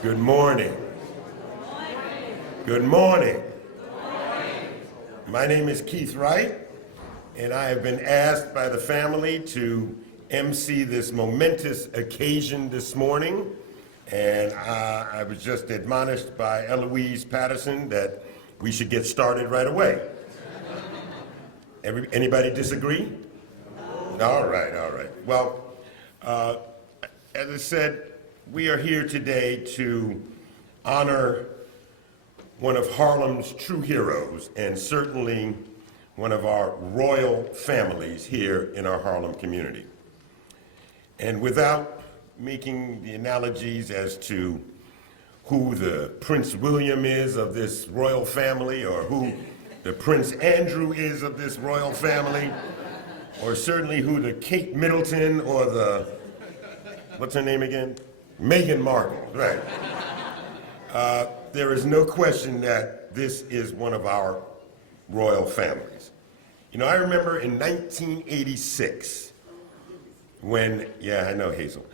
Good morning. Good morning. My name is Keith Wright, and I have been asked by the family to MC this momentous occasion this morning. And I was just admonished by Eloise Patterson that we should get started right away. Anybody disagree? All right. Well, as I said, we are here today to honor one of Harlem's true heroes and certainly one of our royal families here in our Harlem community. And without making the analogies as to who the Prince William is of this royal family or who the Prince Andrew is of this royal family, or certainly who the Kate Middleton or the, what's her name again? Meghan Markle, right. There is no question that this is one of our royal families. You know, I remember in 1986, when, yeah, I know Hazel,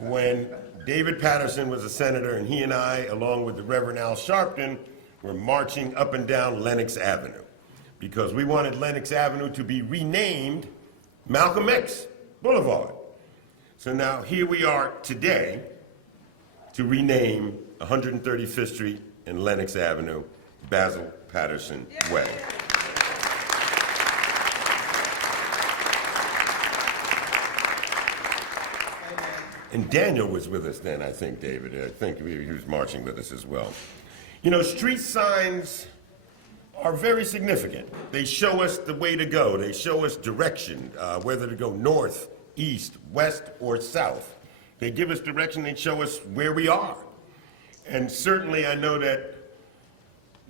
when David Paterson was a senator and he and I, along with the Reverend Al Sharpton, were marching up and down Lenox Avenue because we wanted Lenox Avenue to be renamed Malcolm X Boulevard. So now here we are today to rename 135th Street and Lenox Avenue Basil Paterson Way. And Daniel was with us then, I think, David. I think he was marching with us as well. You know, street signs are very significant. They show us the way to go. They show us direction, whether to go north, east, west, or south. They give us direction. They show us where we are. And certainly I know that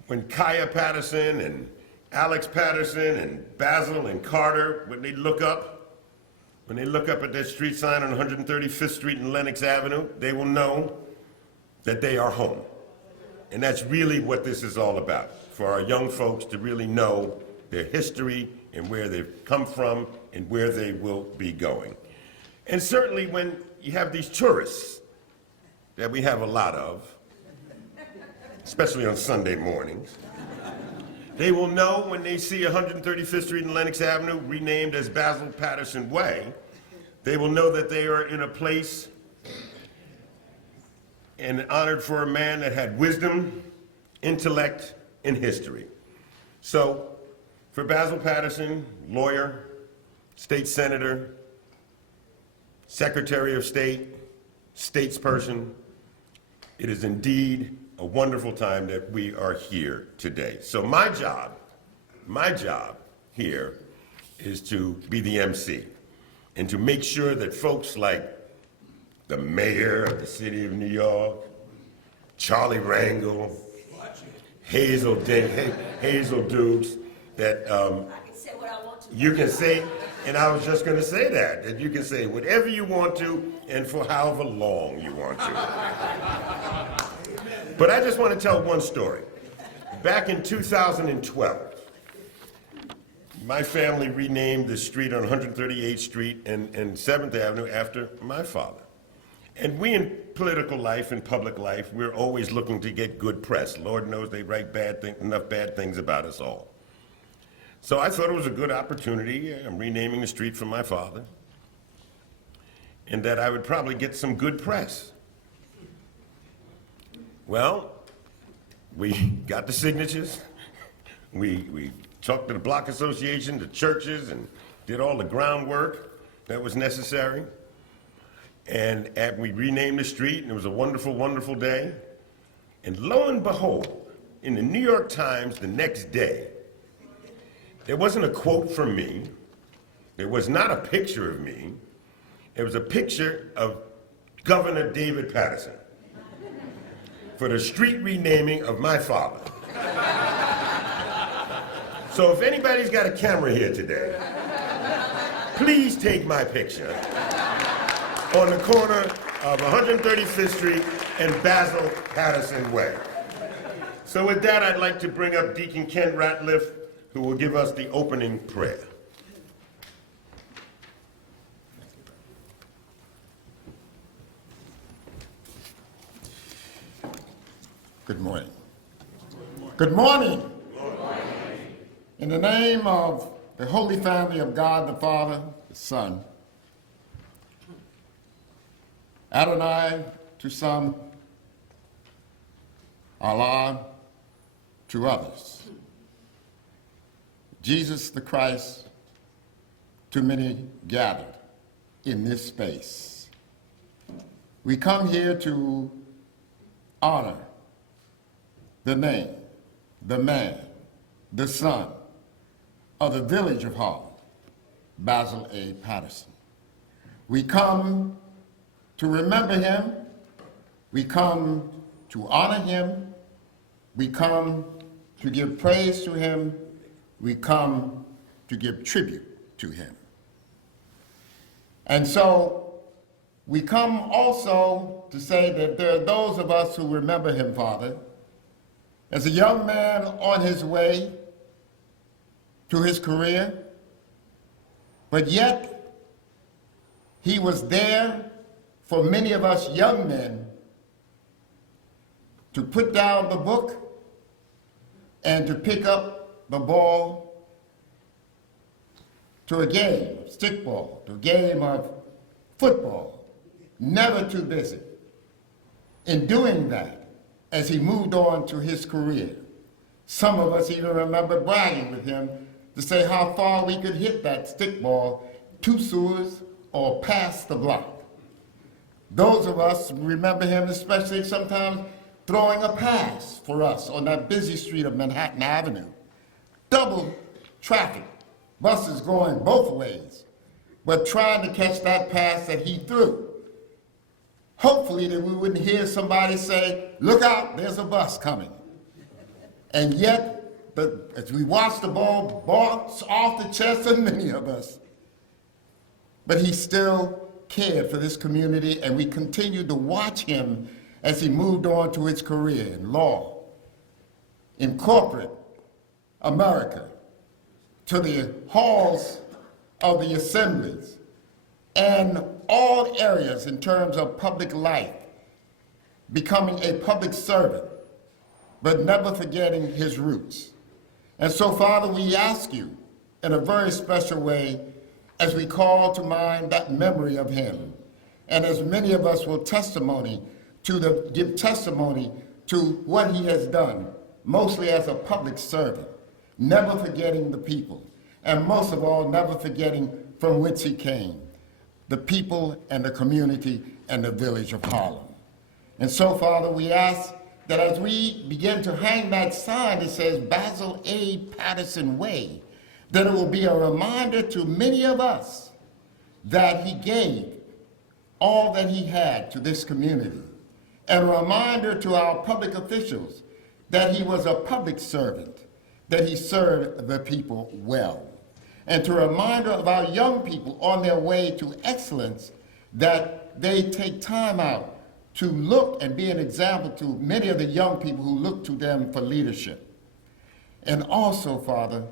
when Kaya Patterson and Alex Patterson and Basil and Carter, when they look up at that street sign on 135th Street and Lenox Avenue, they will know that they are home. And that's really what this is all about, for our young folks to really know their history and where they've come from and where they will be going. And certainly when you have these tourists that we have a lot of, especially on Sunday mornings, they will know when they see 135th Street and Lenox Avenue renamed as Basil Paterson Way, they will know that they are in a place and honored for a man that had wisdom, intellect, and history. So, for Basil Paterson, lawyer, state senator, Secretary of State, statesperson, it is indeed a wonderful time that we are here today. So my job here is to be the MC and to make sure that folks like the mayor of the city of New York, Charlie Rangel, Hazel Dukes, that you can say, and I was just going to say that you can say whatever you want to and for however long you want to. But I just want to tell one story. Back in 2012, my family renamed the street on 138th Street and 7th Avenue after my father. And we in political life and public life, we're always looking to get good press. Lord knows they write enough bad things about us all. So I thought it was a good opportunity. I'm renaming the street for my father, and that I would probably get some good press. Well, we got the signatures. We talked to the block association, the churches, and did all the groundwork that was necessary. And we renamed the street, and it was a wonderful, wonderful day. And lo and behold, in the New York Times the next day, there wasn't a quote from me. There was not a picture of me. It was a picture of Governor David Paterson for the street renaming of my father. So if anybody's got a camera here today, please take my picture on the corner of 135th Street and Basil Paterson Way. So with that, I'd like to bring up Deacon Ken Ratliff, who will give us the opening prayer. Good morning. Good morning. Good morning. In the name of the Holy Family of God, the Father, the Son, Adonai to some, Allah to others, Jesus the Christ to many gathered in this space. We come here to honor the name, the man, the son of the village of Harlem, Basil A. Paterson. We come to remember him, we come to honor him, we come to give praise to him, we come to give tribute to him. And so we come also to say that there are those of us who remember him, Father, as a young man on his way to his career, but yet he was there for many of us young men to put down the book and to pick up the ball to a game, stickball, to a game of football, never too busy. In doing that, as he moved on to his career, some of us even remember bragging with him to say how far we could hit that stickball, 2 sewers or past the block. Those of us remember him especially sometimes throwing a pass for us on that busy street of Manhattan Avenue. Double traffic, buses going both ways, but trying to catch that pass that he threw. Hopefully that we wouldn't hear somebody say, look out, there's a bus coming. And yet, as we watched the ball bounce off the chest of many of us, but he still cared for this community, and we continued to watch him as he moved on to his career in law, in corporate America, to the halls of the assemblies, and all areas in terms of public life, becoming a public servant, but never forgetting his roots. And so, Father, we ask you in a very special way as we call to mind that memory of him, and as many of us will give testimony to what he has done, mostly as a public servant, never forgetting the people, and most of all, never forgetting from whence he came, the people and the community and the village of Harlem. And so, Father, we ask that as we begin to hang that sign that says Basil A. Paterson Way, that it will be a reminder to many of us that he gave all that he had to this community, and a reminder to our public officials that he was a public servant, that he served the people well. And to a reminder of our young people on their way to excellence, that they take time out to look and be an example to many of the young people who look to them for leadership. And also, Father,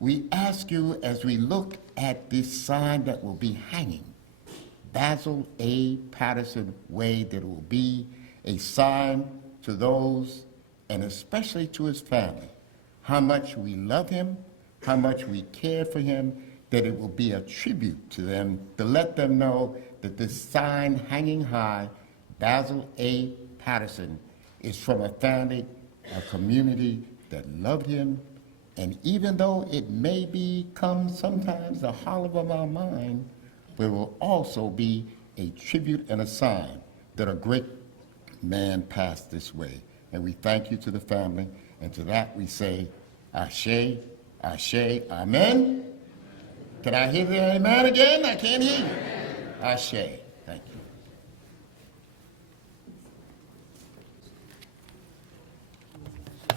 we ask you as we look at this sign that will be hanging, Basil A. Paterson Way, that it will be a sign to those, and especially to his family, how much we love him, how much we care for him, that it will be a tribute to them, to let them know that this sign hanging high, Basil A. Paterson, is from a family, a community that loved him, and even though it may become sometimes the hollow of our mind, there will also be a tribute and a sign that a great man passed this way. And we thank you to the family, and to that we say, Ashe, Ashe, Amen. Can I hear the amen again? I can't hear you. Ashe. Thank you.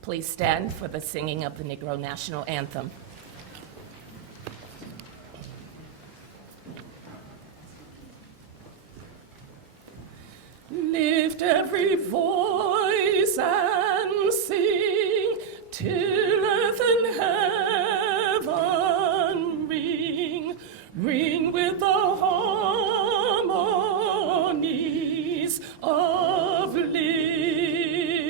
Please stand for the singing of the Negro National Anthem. Lift every voice and sing till earth and heaven ring, ring with the harmonies of liberty.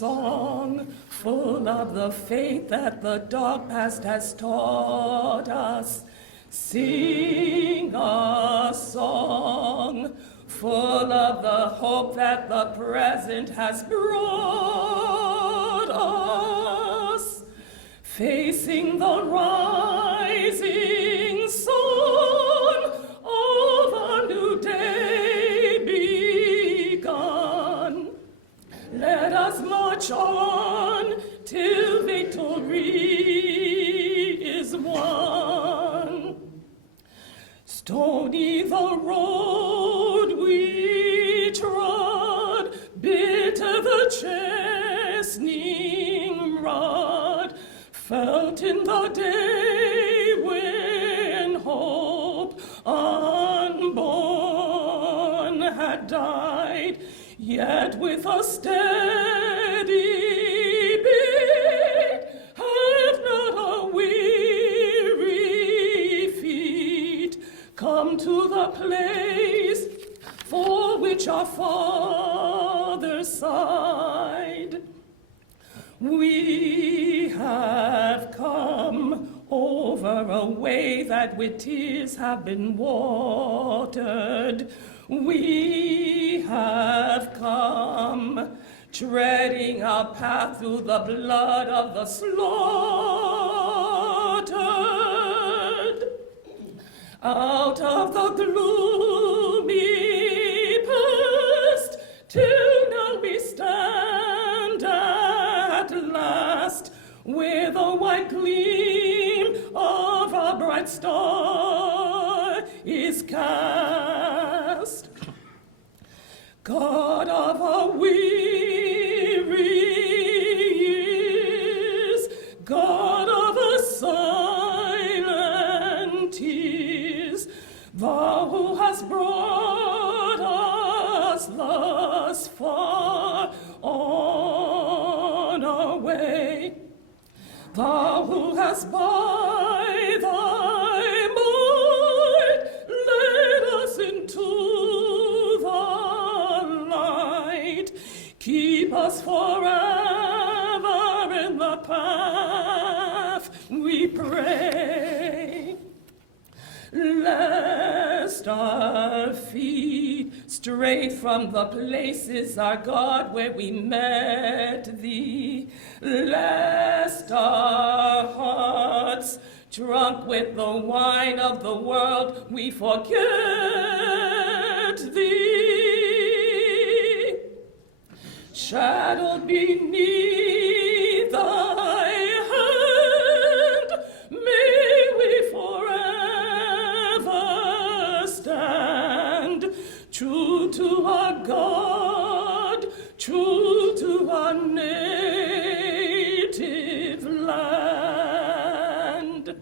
song, full of the faith that the dark past has taught us. Sing a song, full of the hope that the present has brought us. Facing the rising sun of a new day begun. Let us march on till victory is won. Stony the road we trod, bitter the chastening rod, felt in the day when hope unborn had died, yet with a steady beat had not a weary feet come to the place for which our fathers sighed. We have come over a way that with tears have been watered. We have come treading a path through the blood of the slaughtered. Out of the gloomy past, till now we stand at last, with a white gleam of a bright star is cast. God of our weary years, God of our silent tears, thou who hast brought us thus far on our way, thou who hast by thy might led us into the light, keep us forever in the path, we pray. Lest our feet stray from the places, our God, where we met thee, lest our hearts, drunk with the wine of the world, we forget thee. Shadowed beneath thy hand, may we forever stand, true to our God, true to our native land.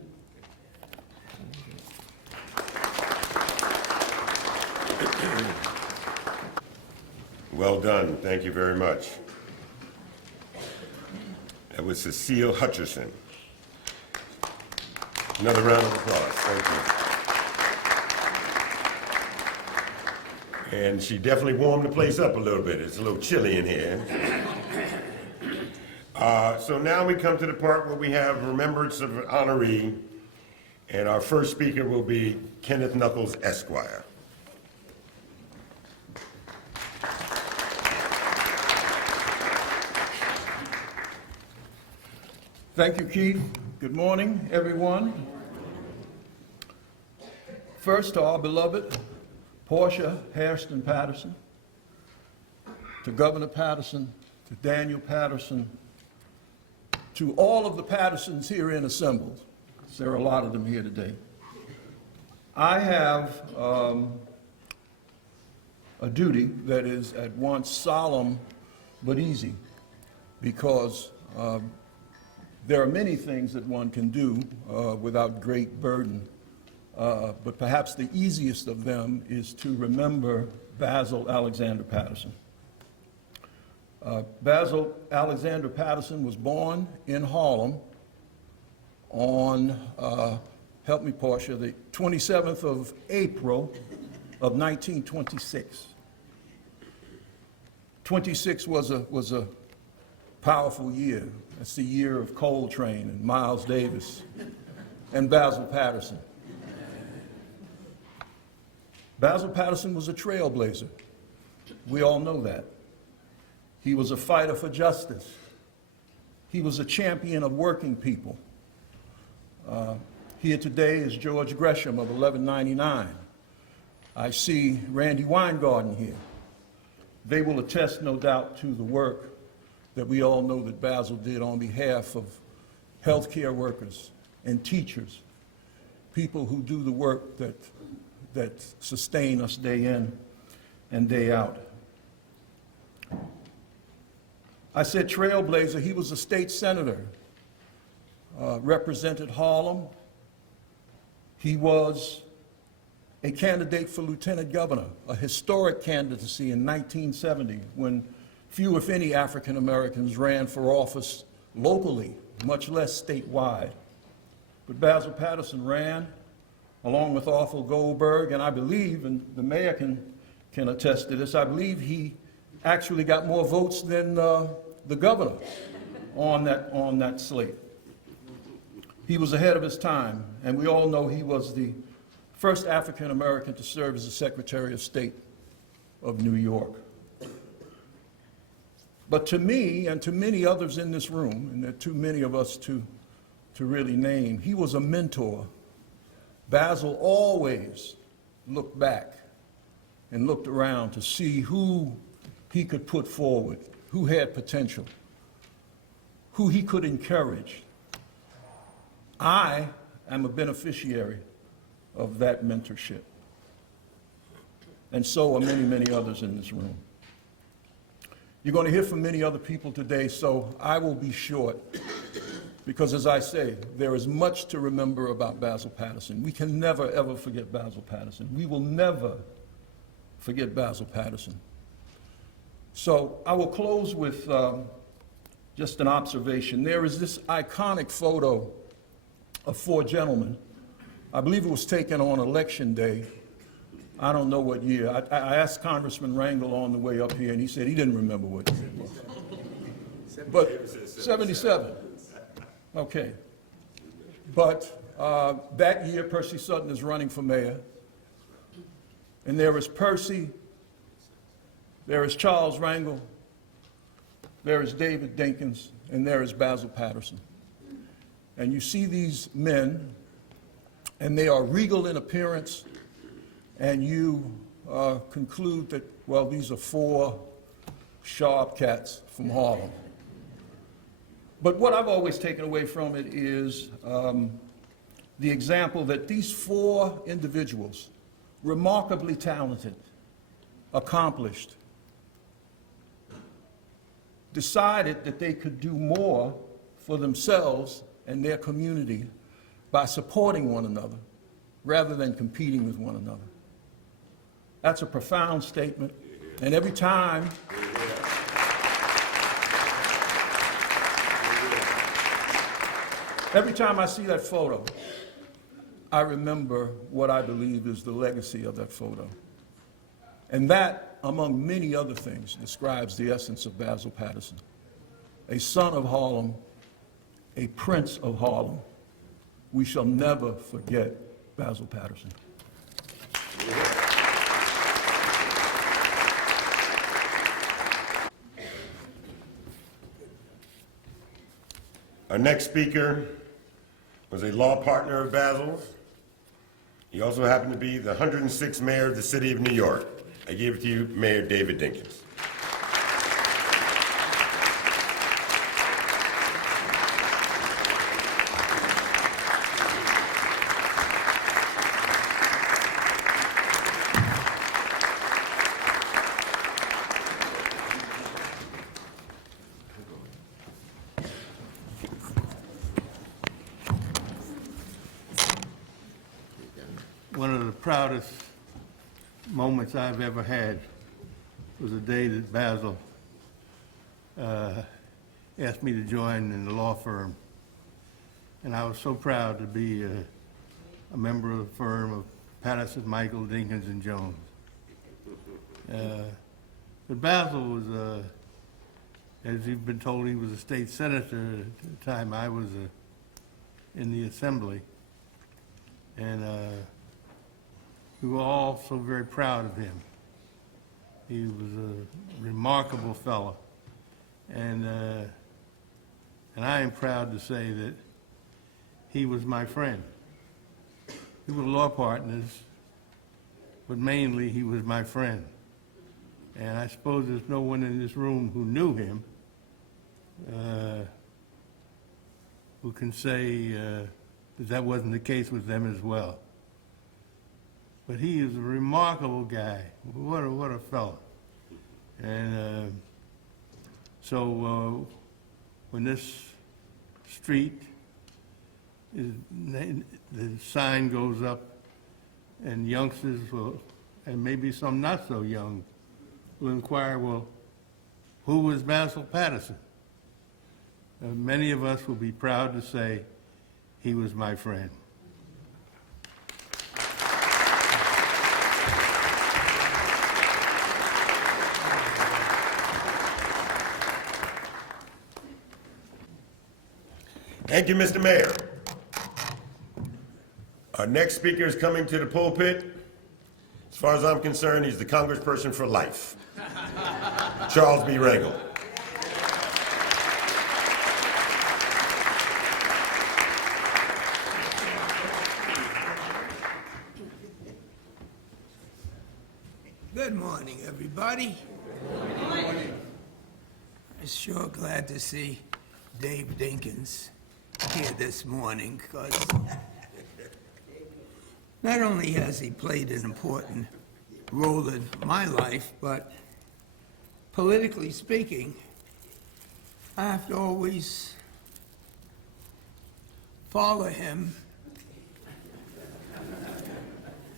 Well done. Thank you very much. That was Cecile Hutcherson. Another round of applause. Thank you. And she definitely warmed the place up a little bit. It's a little chilly in here. So now we come to the part where we have remembrance of an honoree, and our first speaker will be Kenneth Knuckles, Esquire. Thank you, Keith. Good morning, everyone. First to our beloved Portia Hairston Patterson, to Governor Patterson, to Daniel Patterson, to all of the Pattersons herein assembled. There are a lot of them here today. I have a duty that is at once solemn but easy, because there are many things that one can do without great burden, but perhaps the easiest of them is to remember Basil Alexander Paterson. Basil Alexander Paterson was born in Harlem on, help me, Portia, the 27th of April of 1926. 26 was a powerful year. That's the year of Coltrane and Miles Davis and Basil Paterson. Basil Paterson was a trailblazer. We all know that. He was a fighter for justice. He was a champion of working people. Here today is George Gresham of 1199. I see Randy Weingarten here. They will attest, no doubt, to the work that we all know that Basil did on behalf of healthcare workers and teachers, people who do the work that sustain us day in and day out. I said trailblazer. He was a state senator, represented Harlem. He was a candidate for lieutenant governor, a historic candidacy in 1970 when few, if any, African Americans ran for office locally, much less statewide. But Basil Paterson ran along with Arthur Goldberg, and I believe, and the mayor can attest to this, I believe he actually got more votes than the governor on that slate. He was ahead of his time, and we all know he was the first African American to serve as the Secretary of State of New York. But to me, and to many others in this room, and there are too many of us to really name, he was a mentor. Basil always looked back and looked around to see who he could put forward, who had potential, who he could encourage. I am a beneficiary of that mentorship. And so are many, many others in this room. You're going to hear from many other people today, so I will be short. Because as I say, there is much to remember about Basil Paterson. We can never, ever forget Basil Paterson. We will never forget Basil Paterson. So I will close with just an observation. There is this iconic photo of four gentlemen. I believe it was taken on Election Day. I don't know what year. I asked Congressman Engle on the way up here, and he said he didn't remember what year it was. But 77. Okay. But that year, Percy Sutton is running for mayor. And there is Percy, there is Charles Rangel, there is David Dinkins, and there is Basil Paterson. And you see these men, and they are regal in appearance, and you conclude that, well, these are four sharp cats from Harlem. But what I've always taken away from it is the example that these four individuals, remarkably talented, accomplished, decided that they could do more for themselves and their community by supporting one another rather than competing with one another. That's a profound statement, and every time I see that photo, I remember what I believe is the legacy of that photo. And that, among many other things, describes the essence of Basil Paterson. A son of Harlem, a prince of Harlem. We shall never forget Basil Paterson. Our next speaker was a law partner of Basil's. He also happened to be the 106th mayor of the city of New York. I give it to you, Mayor David Dinkins. One of the proudest moments I've ever had was the day that Basil asked me to join in the law firm. And I was so proud to be a member of the firm of Patterson, Michael, Dinkins, and Jones. But Basil was As you've been told, he was a state senator at the time I was in the assembly. And we were all so very proud of him. He was a remarkable fellow. And I am proud to say that he was my friend. We were law partners, but mainly he was my friend. And I suppose there's no one in this room who knew him who can say that wasn't the case with them as well. But he is a remarkable guy. What a fellow. And so when this street the sign goes up, and youngsters will, and maybe some not so young, will inquire, well, who was Basil Paterson? Many of us will be proud to say he was my friend. Thank you, Mr. Mayor. Our next speaker is coming to the pulpit. As far as I'm concerned, he's the congressperson for life. Charles B. Engle. Good morning, everybody. Good morning. I'm sure glad to see Dave Dinkins here this morning, because not only has he played an important role in my life, but politically speaking, I have to always follow him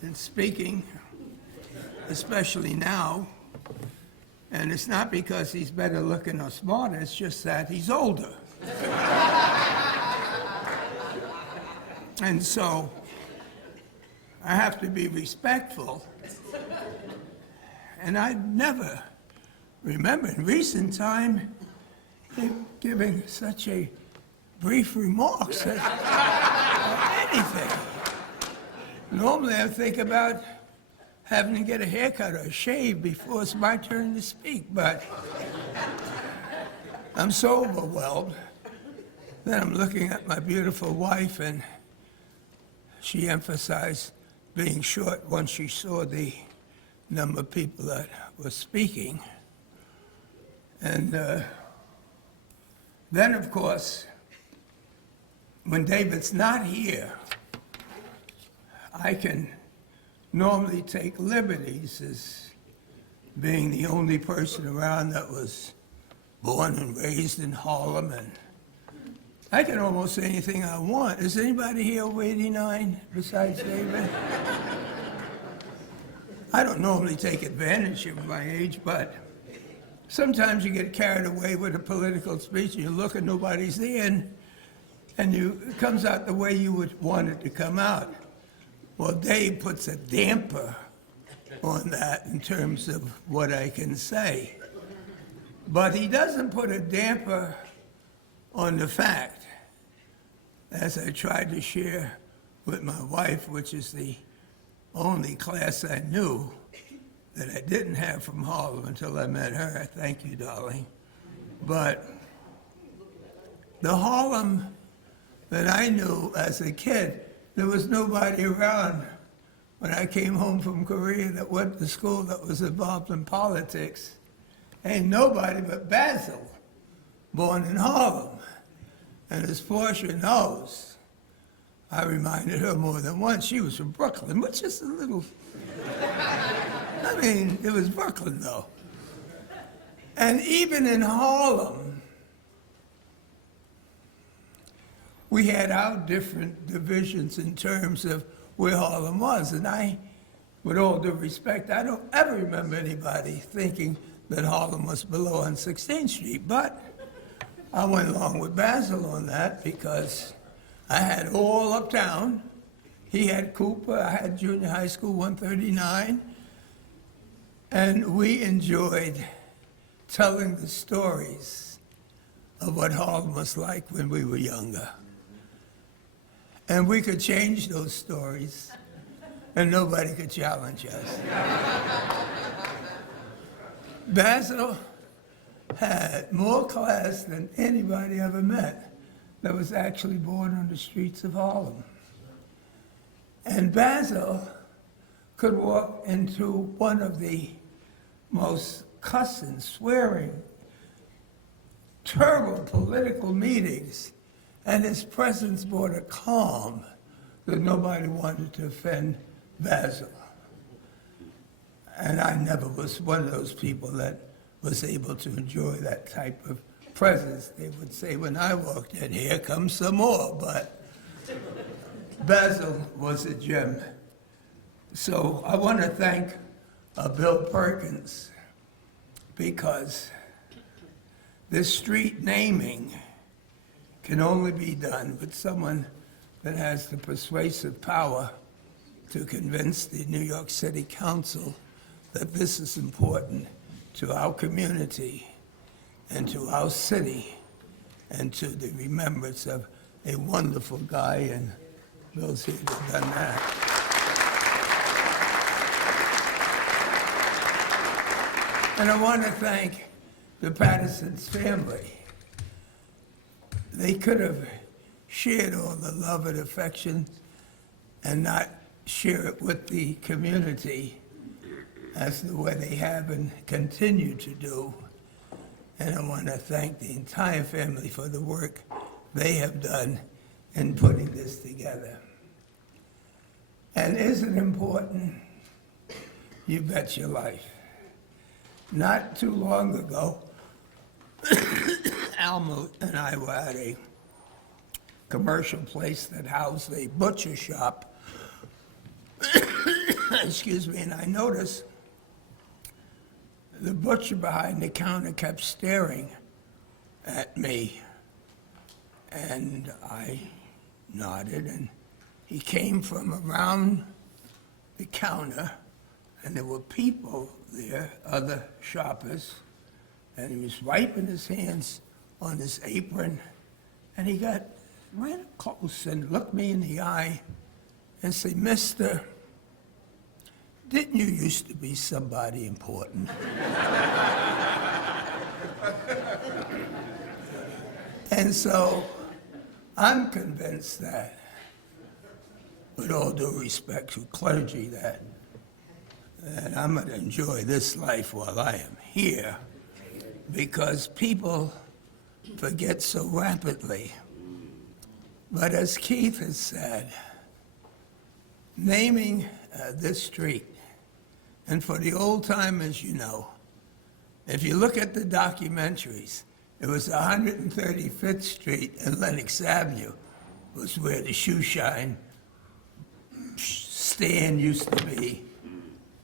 in speaking, especially now. And it's not because he's better looking or smarter, it's just that he's older. And so I have to be respectful. And I never remember in recent time him giving such a brief remarks on anything. Normally I think about having to get a haircut or a shave before it's my turn to speak, but I'm so overwhelmed that I'm looking at my beautiful wife, and she emphasized being short once she saw the number of people that were speaking. And then, of course, when David's not here, I can normally take liberties as being the only person around that was born and raised in Harlem, and I can almost say anything I want. Is anybody here over 89 besides David? I don't normally take advantage of my age, but sometimes you get carried away with a political speech and you look and nobody's there, and it comes out the way you would want it to come out. Well, Dave puts a damper on that in terms of what I can say. But he doesn't put a damper on the fact, as I tried to share with my wife, which is the only class I knew that I didn't have from Harlem until I met her. Thank you, darling. But the Harlem that I knew as a kid, there was nobody around when I came home from Korea that went to school that was involved in politics. Ain't nobody but Basil, born in Harlem. And as Portia knows, I reminded her more than once, she was from Brooklyn, which is a little, I mean, it was Brooklyn though. And even in Harlem, we had our different divisions in terms of where Harlem was. And I, with all due respect, I don't ever remember anybody thinking that Harlem was below on 16th Street. But I went along with Basil on that because I had all uptown. He had Cooper, I had junior high school 139. And we enjoyed telling the stories of what Harlem was like when we were younger. And we could change those stories, and nobody could challenge us. Basil had more class than anybody ever met that was actually born on the streets of Harlem. And Basil could walk into one of the most cussing, swearing, terrible political meetings, and his presence brought a calm that nobody wanted to offend Basil. And I never was one of those people that was able to enjoy that type of presence. They would say when I walked in, here comes some more, but Basil was a gem. So I want to thank Bill Perkins, because this street naming can only be done with someone that has the persuasive power to convince the New York City Council that this is important to our community and to our city and to the remembrance of a wonderful guy, and those who have done that. And I want to thank the Paterson's family. They could have shared all the love and affection and not share it with the community as the way they have and continue to do. And I want to thank the entire family for the work they have done in putting this together. And is it important? You bet your life. Not too long ago, Alma and I were at a commercial place that housed a butcher shop. Excuse me, and I noticed the butcher behind the counter kept staring at me. And I nodded, and he came from around the counter, and there were people there, other shoppers, and he was wiping his hands on his apron, and he got right up close and looked me in the eye and said, "Mister, didn't you used to be somebody important?" And so I'm convinced that, with all due respect to clergy, that I'm going to enjoy this life while I am here, because people forget so rapidly. But as Keith has said, naming this street, and for the old timers, you know, if you look at the documentaries, it was 135th Street and Lenox Avenue was where the shoe shine stand used to be.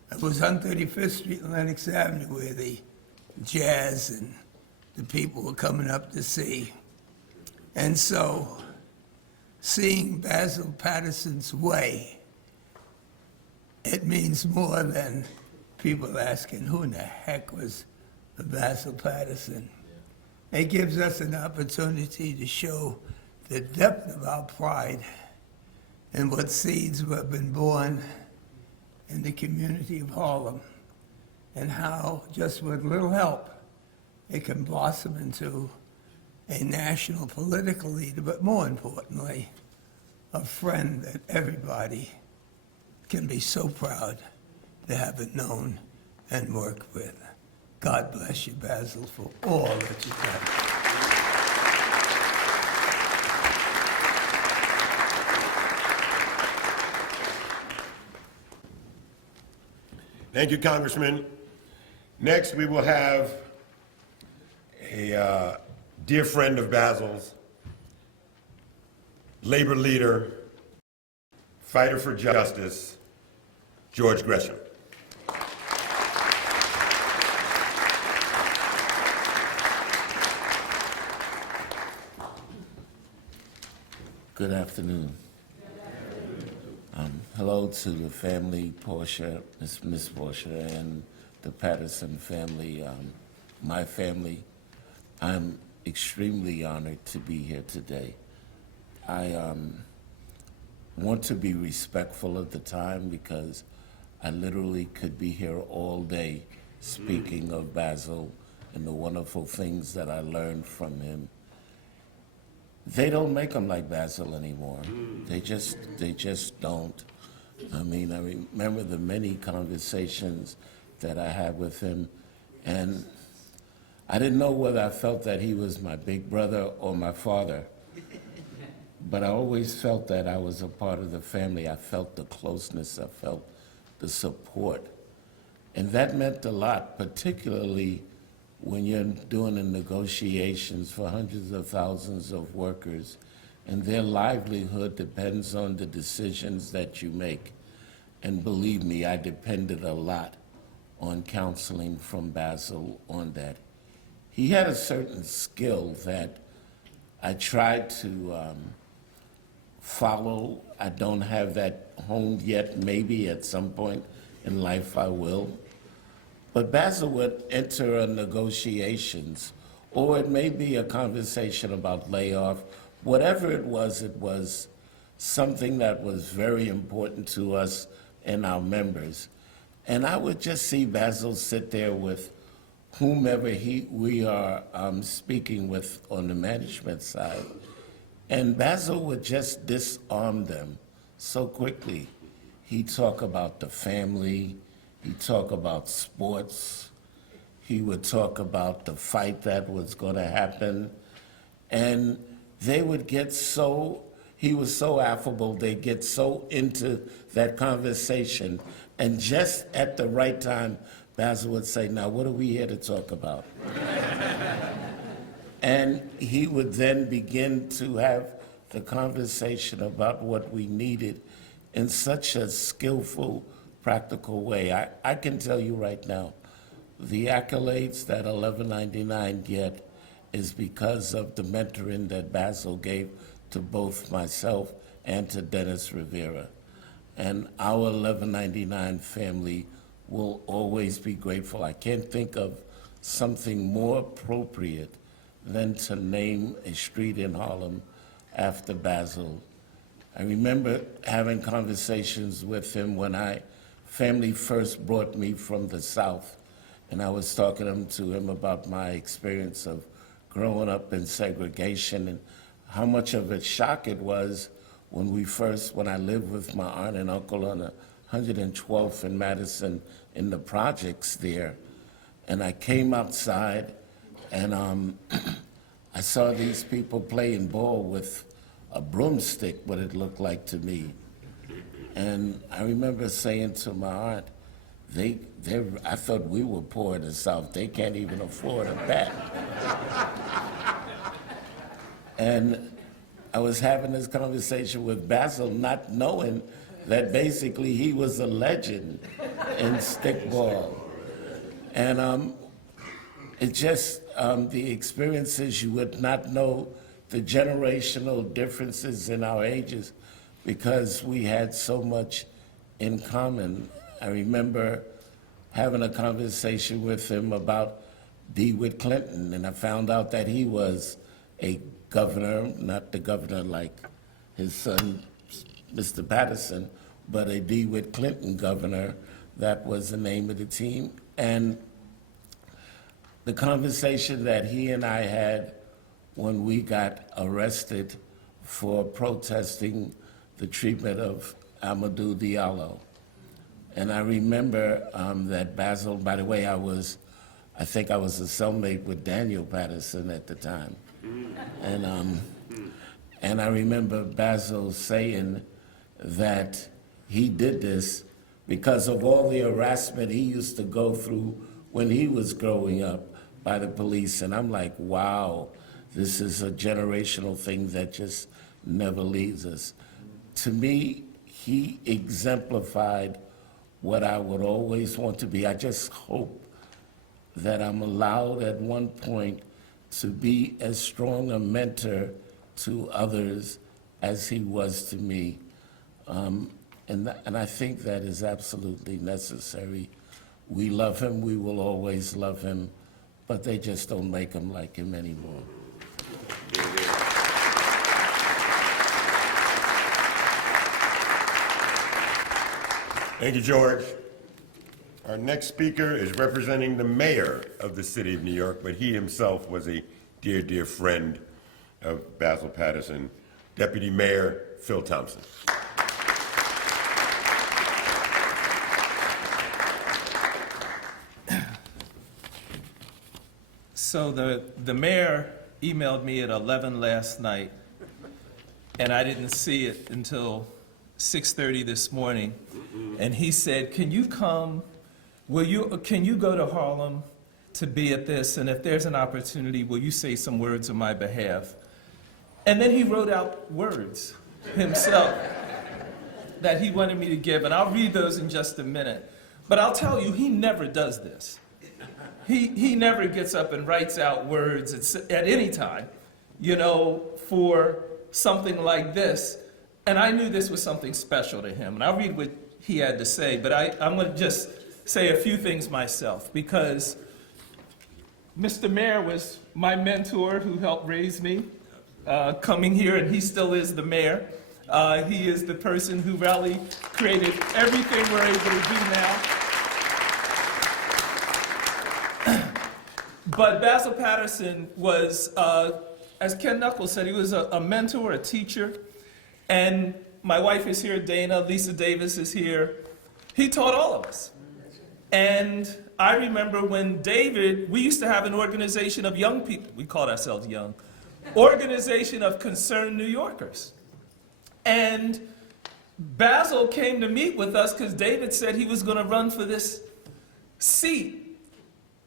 It was on 35th Street and Lenox Avenue where the jazz and the people were coming up to see. And so, seeing Basil Paterson's way, it means more than people asking who in the heck was Basil Paterson. It gives us an opportunity to show the depth of our pride and what seeds have been born in the community of Harlem, and how just with little help it can blossom into a national political leader, but more importantly, a friend that everybody can be so proud to have it known and work with. God bless you, Basil, for all that you've done. Thank you, Congressman. Next, we will have a dear friend of Basil's, labor leader, fighter for justice, George Gresham. Good afternoon. Hello to the family, Portia, Miss Portia, and the Patterson family, my family. I'm extremely honored to be here today. I want to be respectful of the time because I literally could be here all day speaking of Basil and the wonderful things that I learned from him. They don't make them like Basil anymore. They just don't. I mean, I remember the many conversations that I had with him, and I didn't know whether I felt that he was my big brother or my father, but I always felt that I was a part of the family. I felt the closeness, I felt the support, and that meant a lot, particularly when you're doing the negotiations for hundreds of thousands of workers, and their livelihood depends on the decisions that you make. And believe me, I depended a lot on counseling from Basil on that. He had a certain skill that I tried to follow. I don't have that honed yet. Maybe at some point in life I will. But Basil would enter a negotiations, or it may be a conversation about layoff. Whatever it was something that was very important to us and our members. And I would just see Basil sit there with whomever we are speaking with on the management side. And Basil would just disarm them so quickly. He'd talk about the family, he'd talk about sports, he would talk about the fight that was going to happen, and they would get so, he was so affable, they'd get so into that conversation, and just at the right time, Basil would say, now what are we here to talk about? And he would then begin to have the conversation about what we needed in such a skillful, practical way. I can tell you right now, the accolades that 1199 get is because of the mentoring that Basil gave to both myself and to Dennis Rivera. And our 1199 family will always be grateful. I can't think of something more appropriate than to name a street in Harlem after Basil. I remember having conversations with him when family first brought me from the South, and I was talking to him about my experience of growing up in segregation and how much of a shock it was when I lived with my aunt and uncle on 112th and Madison in the projects there. And I came outside and I saw these people playing ball with a broomstick, what it looked like to me. And I remember saying to my aunt, I thought we were poor in the South. They can't even afford a bat. And I was having this conversation with Basil, not knowing that basically he was a legend in stickball. And it just, the experiences, you would not know the generational differences in our ages because we had so much in common. I remember having a conversation with him about DeWitt Clinton, and I found out that he was a governor, not the governor like his son, Mr. Paterson, but a DeWitt Clinton governor. That was the name of the team. And the conversation that he and I had when we got arrested for protesting the treatment of Amadou Diallo. And I remember that Basil, by the way, I think I was a cellmate with Daniel Paterson at the time. And I remember Basil saying that he did this because of all the harassment he used to go through when he was growing up by the police. And I'm like, wow, this is a generational thing that just never leaves us. To me, he exemplified what I would always want to be. I just hope that I'm allowed at one point to be as strong a mentor to others as he was to me. And I think that is absolutely necessary. We love him, we will always love him, but they just don't make him like him anymore. Thank you, George. Our next speaker is representing the mayor of the city of New York, but he himself was a dear, dear friend of Basil Paterson, Deputy Mayor Phil Thompson. So the mayor emailed me at 11 last night, and I didn't see it until 6:30 this morning. And he said, can you come, can you go to Harlem to be at this? And if there's an opportunity, will you say some words on my behalf? And then he wrote out words himself that he wanted me to give, and I'll read those in just a minute. But I'll tell you, he never does this. He never gets up and writes out words at any time, for something like this. And I knew this was something special to him. And I'll read what he had to say, but I'm going to just say a few things myself, because Mr. Mayor was my mentor who helped raise me coming here, and he still is the mayor. He is the person who really created everything we're able to do now. But Basil Paterson was, as Ken Knuckles said, he was a mentor, a teacher. And my wife is here, Dana, Lisa Davis is here. He taught all of us. And I remember when David, we used to have an organization of young people, we called ourselves young, Organization of Concerned New Yorkers. And Basil came to meet with us because David said he was going to run for this seat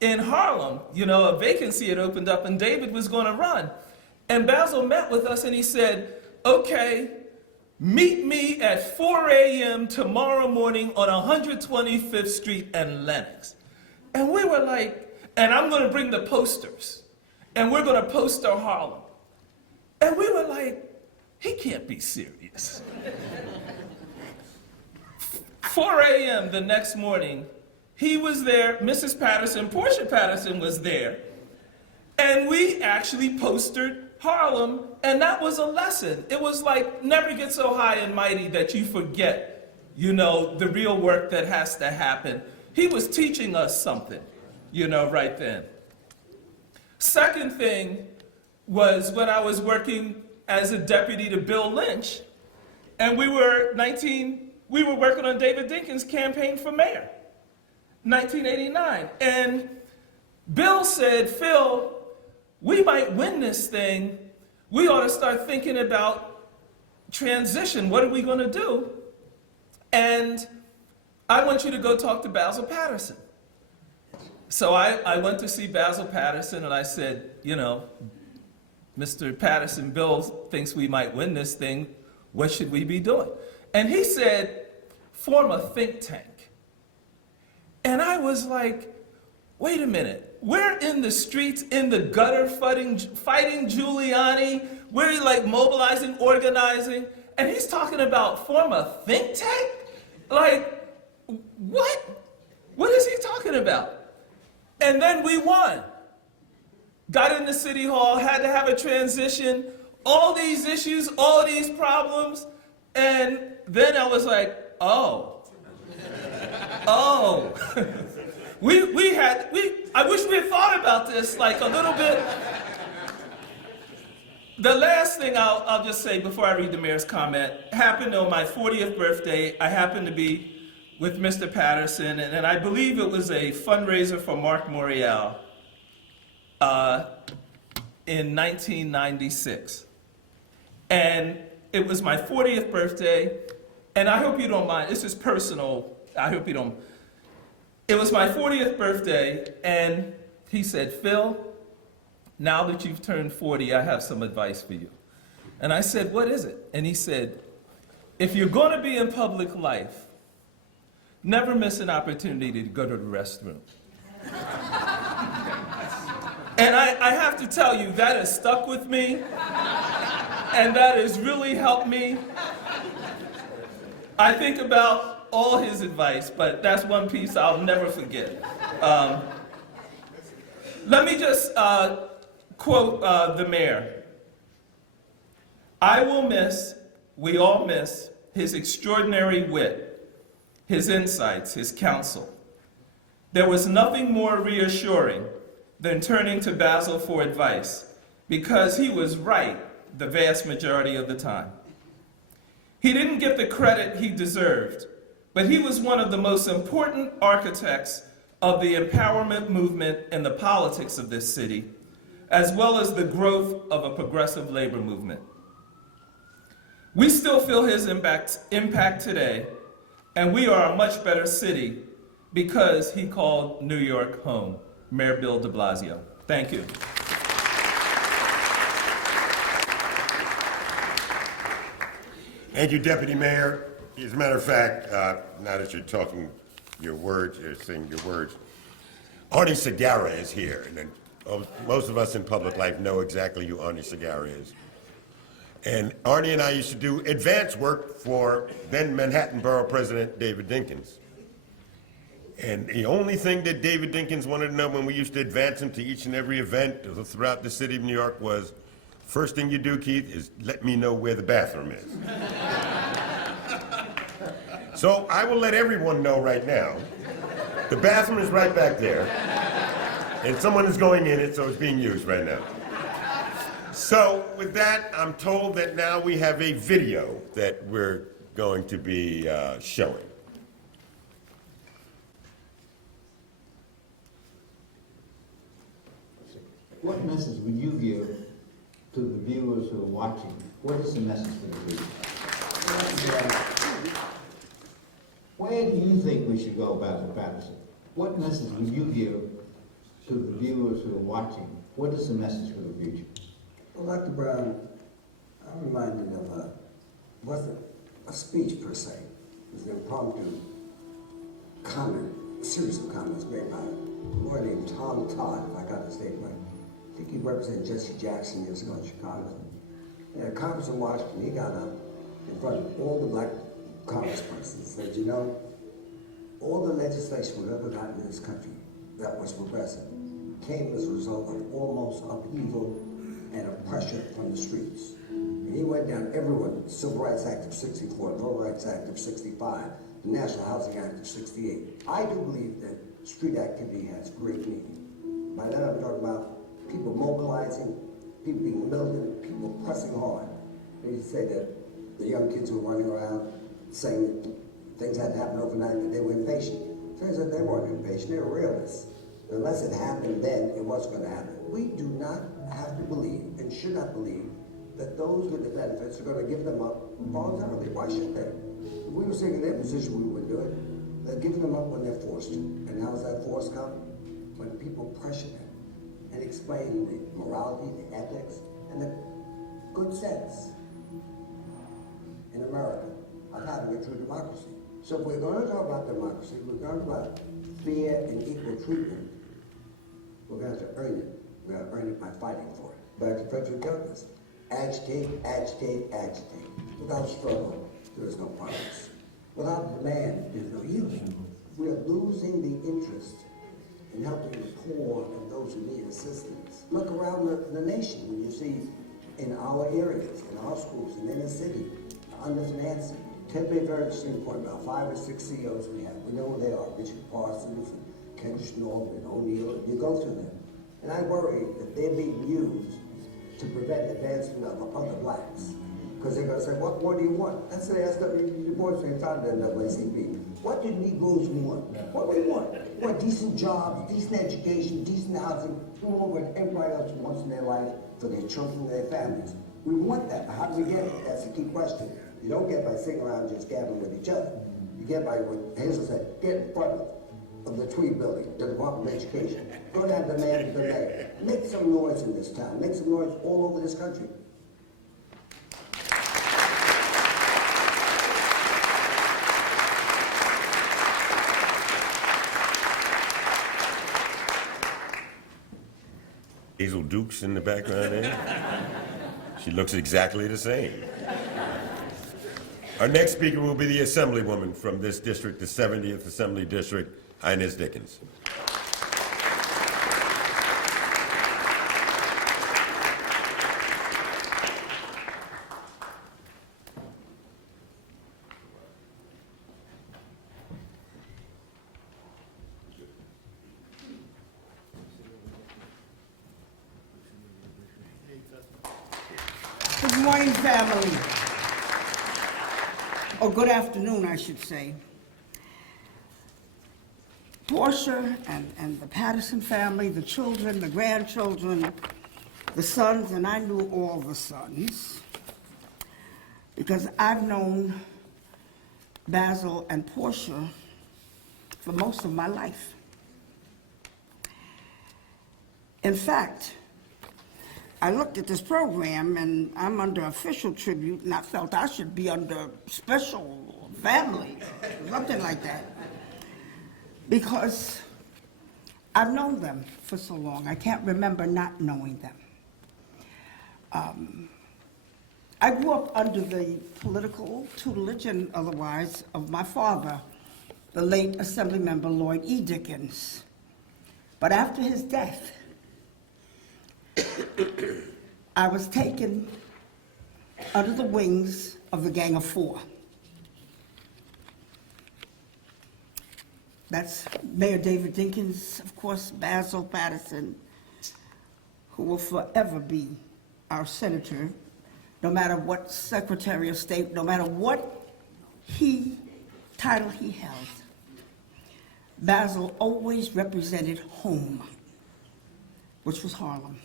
in Harlem. A vacancy had opened up and David was going to run. And Basil met with us and he said, okay, meet me at 4 a.m. tomorrow morning on 125th Street and Lenox. And we were like, and I'm going to bring the posters. And we're going to poster Harlem. And we were like, he can't be serious. 4 a.m. the next morning, he was there, Mrs. Patterson, Portia Patterson was there, and we actually postered Harlem, and that was a lesson. It was like, never get so high and mighty that you forget, the real work that has to happen. He was teaching us something, right then. Second thing was when I was working as a deputy to Bill Lynch, and we were working on David Dinkins' campaign for mayor, 1989. And Bill said, Phil, we might win this thing. We ought to start thinking about transition. What are we going to do? And I want you to go talk to Basil Paterson. So I went to see Basil Paterson and I said, Mr. Paterson, Bill thinks we might win this thing. What should we be doing? And he said, form a think tank. And I was like, wait a minute. We're in the streets, in the gutter, fighting Giuliani. We're like mobilizing, organizing. And he's talking about form a think tank? Like, what? What is he talking about? And then we won. Got into City Hall, had to have a transition, all these issues, all these problems. And then I was like, oh. I wish we had thought about this like a little bit. The last thing I'll just say before I read the mayor's comment happened on my 40th birthday. I happened to be with Mr. Patterson, and I believe it was a fundraiser for Mark Morial in 1996. And it was my 40th birthday, and I hope you don't mind, this is personal, I hope you don't. It was my 40th birthday, and he said, Phil, now that you've turned 40, I have some advice for you. And I said, what is it? And he said, if you're going to be in public life, never miss an opportunity to go to the restroom. And I have to tell you, that has stuck with me, and that has really helped me. I think about all his advice, but that's one piece I'll never forget. Let me just quote the mayor. I will miss, we all miss, his extraordinary wit, his insights, his counsel. There was nothing more reassuring than turning to Basil for advice, because he was right the vast majority of the time. He didn't get the credit he deserved, but he was one of the most important architects of the empowerment movement and the politics of this city, as well as the growth of a progressive labor movement. We still feel his impact today, and we are a much better city because he called New York home. Mayor Bill de Blasio. Thank you. Thank you, Deputy Mayor. As a matter of fact, now that you're talking your words, you're saying your words, Artie Segura is here. And then, most of us in public life know exactly who Artie Segura is. And Artie and I used to do advance work for then Manhattan Borough President David Dinkins. And the only thing that David Dinkins wanted to know when we used to advance him to each and every event throughout the city of New York was, first thing you do, Keith, is let me know where the bathroom is. So I will let everyone know right now, the bathroom is right back there, and someone is going in it, so it's being used right now. So with that, I'm told that now we have a video that we're going to be showing. What message would you give to the viewers who are watching? What is the message for the viewers? Where do you think we should go, Basil Paterson? What message would you give to the viewers who are watching? What is the message for the future? Well, Dr. Brown, I'm reminded of wasn't a speech per se. It was an impromptu comment, a series of comments made by a boy named Tom Todd, if I got his name right. I think he represented Jesse Jackson years ago in Chicago. In a conference in Washington, he got up in front of all the black congresspersons and said, you know, all the legislation we've ever gotten in this country that was progressive came as a result of almost upheaval and oppression from the streets. And he went down everyone, the Civil Rights Act of 64, the Voting Rights Act of 65, the National Housing Act of 68. I do believe that street activity has great meaning. By that I'm talking about people mobilizing, people being militant, people pressing hard. And he said that the young kids were running around saying that things hadn't happened overnight, that they were impatient. Turns out they weren't impatient, they were realists. Unless it happened then, it wasn't going to happen. We do not have to believe and should not believe that those with the benefits are going to give them up voluntarily. Why should they? If we were sitting in their position, we would do it. They're giving them up when they're forced to. And how does that force come? When people pressure them and explain the morality, the ethics, and the good sense in America of having a true democracy. So if we're going to talk about democracy, we're going to talk about fair and equal treatment, we're going to have to earn it. We're going to earn it by fighting for it. Back to Frederick Douglass. Agitate, agitate, agitate. Without struggle, there is no progress. Without demand, there's no use. We are losing the interest in helping the poor and those who need assistance. Look around the nation when you see in our areas, in our schools, in inner city, underfinancing. Ted made a very interesting point about 5 or 6 CEOs we have. We know who they are, Richard Parsons, and Kendrick Norman, and O'Neill. You go through them. And I worry that they're being used to prevent advancement of other blacks. Because they're going to say, what more do you want? That's the SW boys who founded the NAACP. What did Negroes want? What do we want? We want decent jobs, decent education, decent housing, do what everybody else wants in their life for their children and their families. We want that, but how do we get it? That's the key question. You don't get by sitting around just gabbling with each other. You get by what Hazel said, get in front of the Tweed building, the Department of Education. Go down to the mayor to the mayor. Make some noise in this town. Make some noise all over this country. Hazel Dukes in the background there. She looks exactly the same. Our next speaker will be the Assemblywoman from this district, the 70th Assembly District, Inez Dickens. Good morning, family. Or good afternoon, I should say. Portia and the Patterson family, the children, the grandchildren, the sons, and I knew all the sons because I've known Basil and Portia for most of my life. In fact, I looked at this program and I'm under official tribute and I felt I should be under special family, something like that. Because I've known them for so long, I can't remember not knowing them. I grew up under the political tutelage and otherwise of my father, the late Assemblymember Lloyd E. Dickens. But after his death, I was taken under the wings of the Gang of Four. That's Mayor David Dinkins, of course, Basil Paterson, who will forever be our senator, no matter what Secretary of State, no matter what title he held. Basil always represented home, which was Harlem.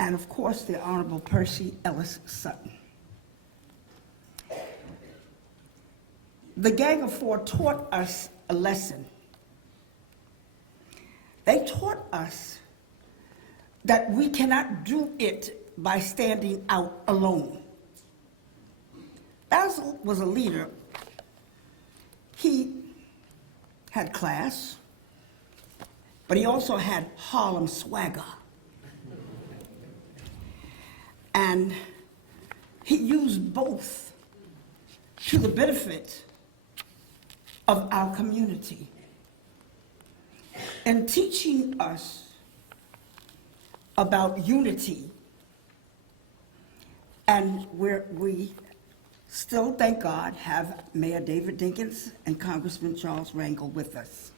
And of course, the Honorable Percy Ellis Sutton. The Gang of Four taught us a lesson. They taught us that we cannot do it by standing out alone. Basil was a leader. He had class, but he also had Harlem swagger. And he used both to the benefit of our community. And teaching us about unity, and we still, thank God, have Mayor David Dinkins and Congressman Charles Rangel with us.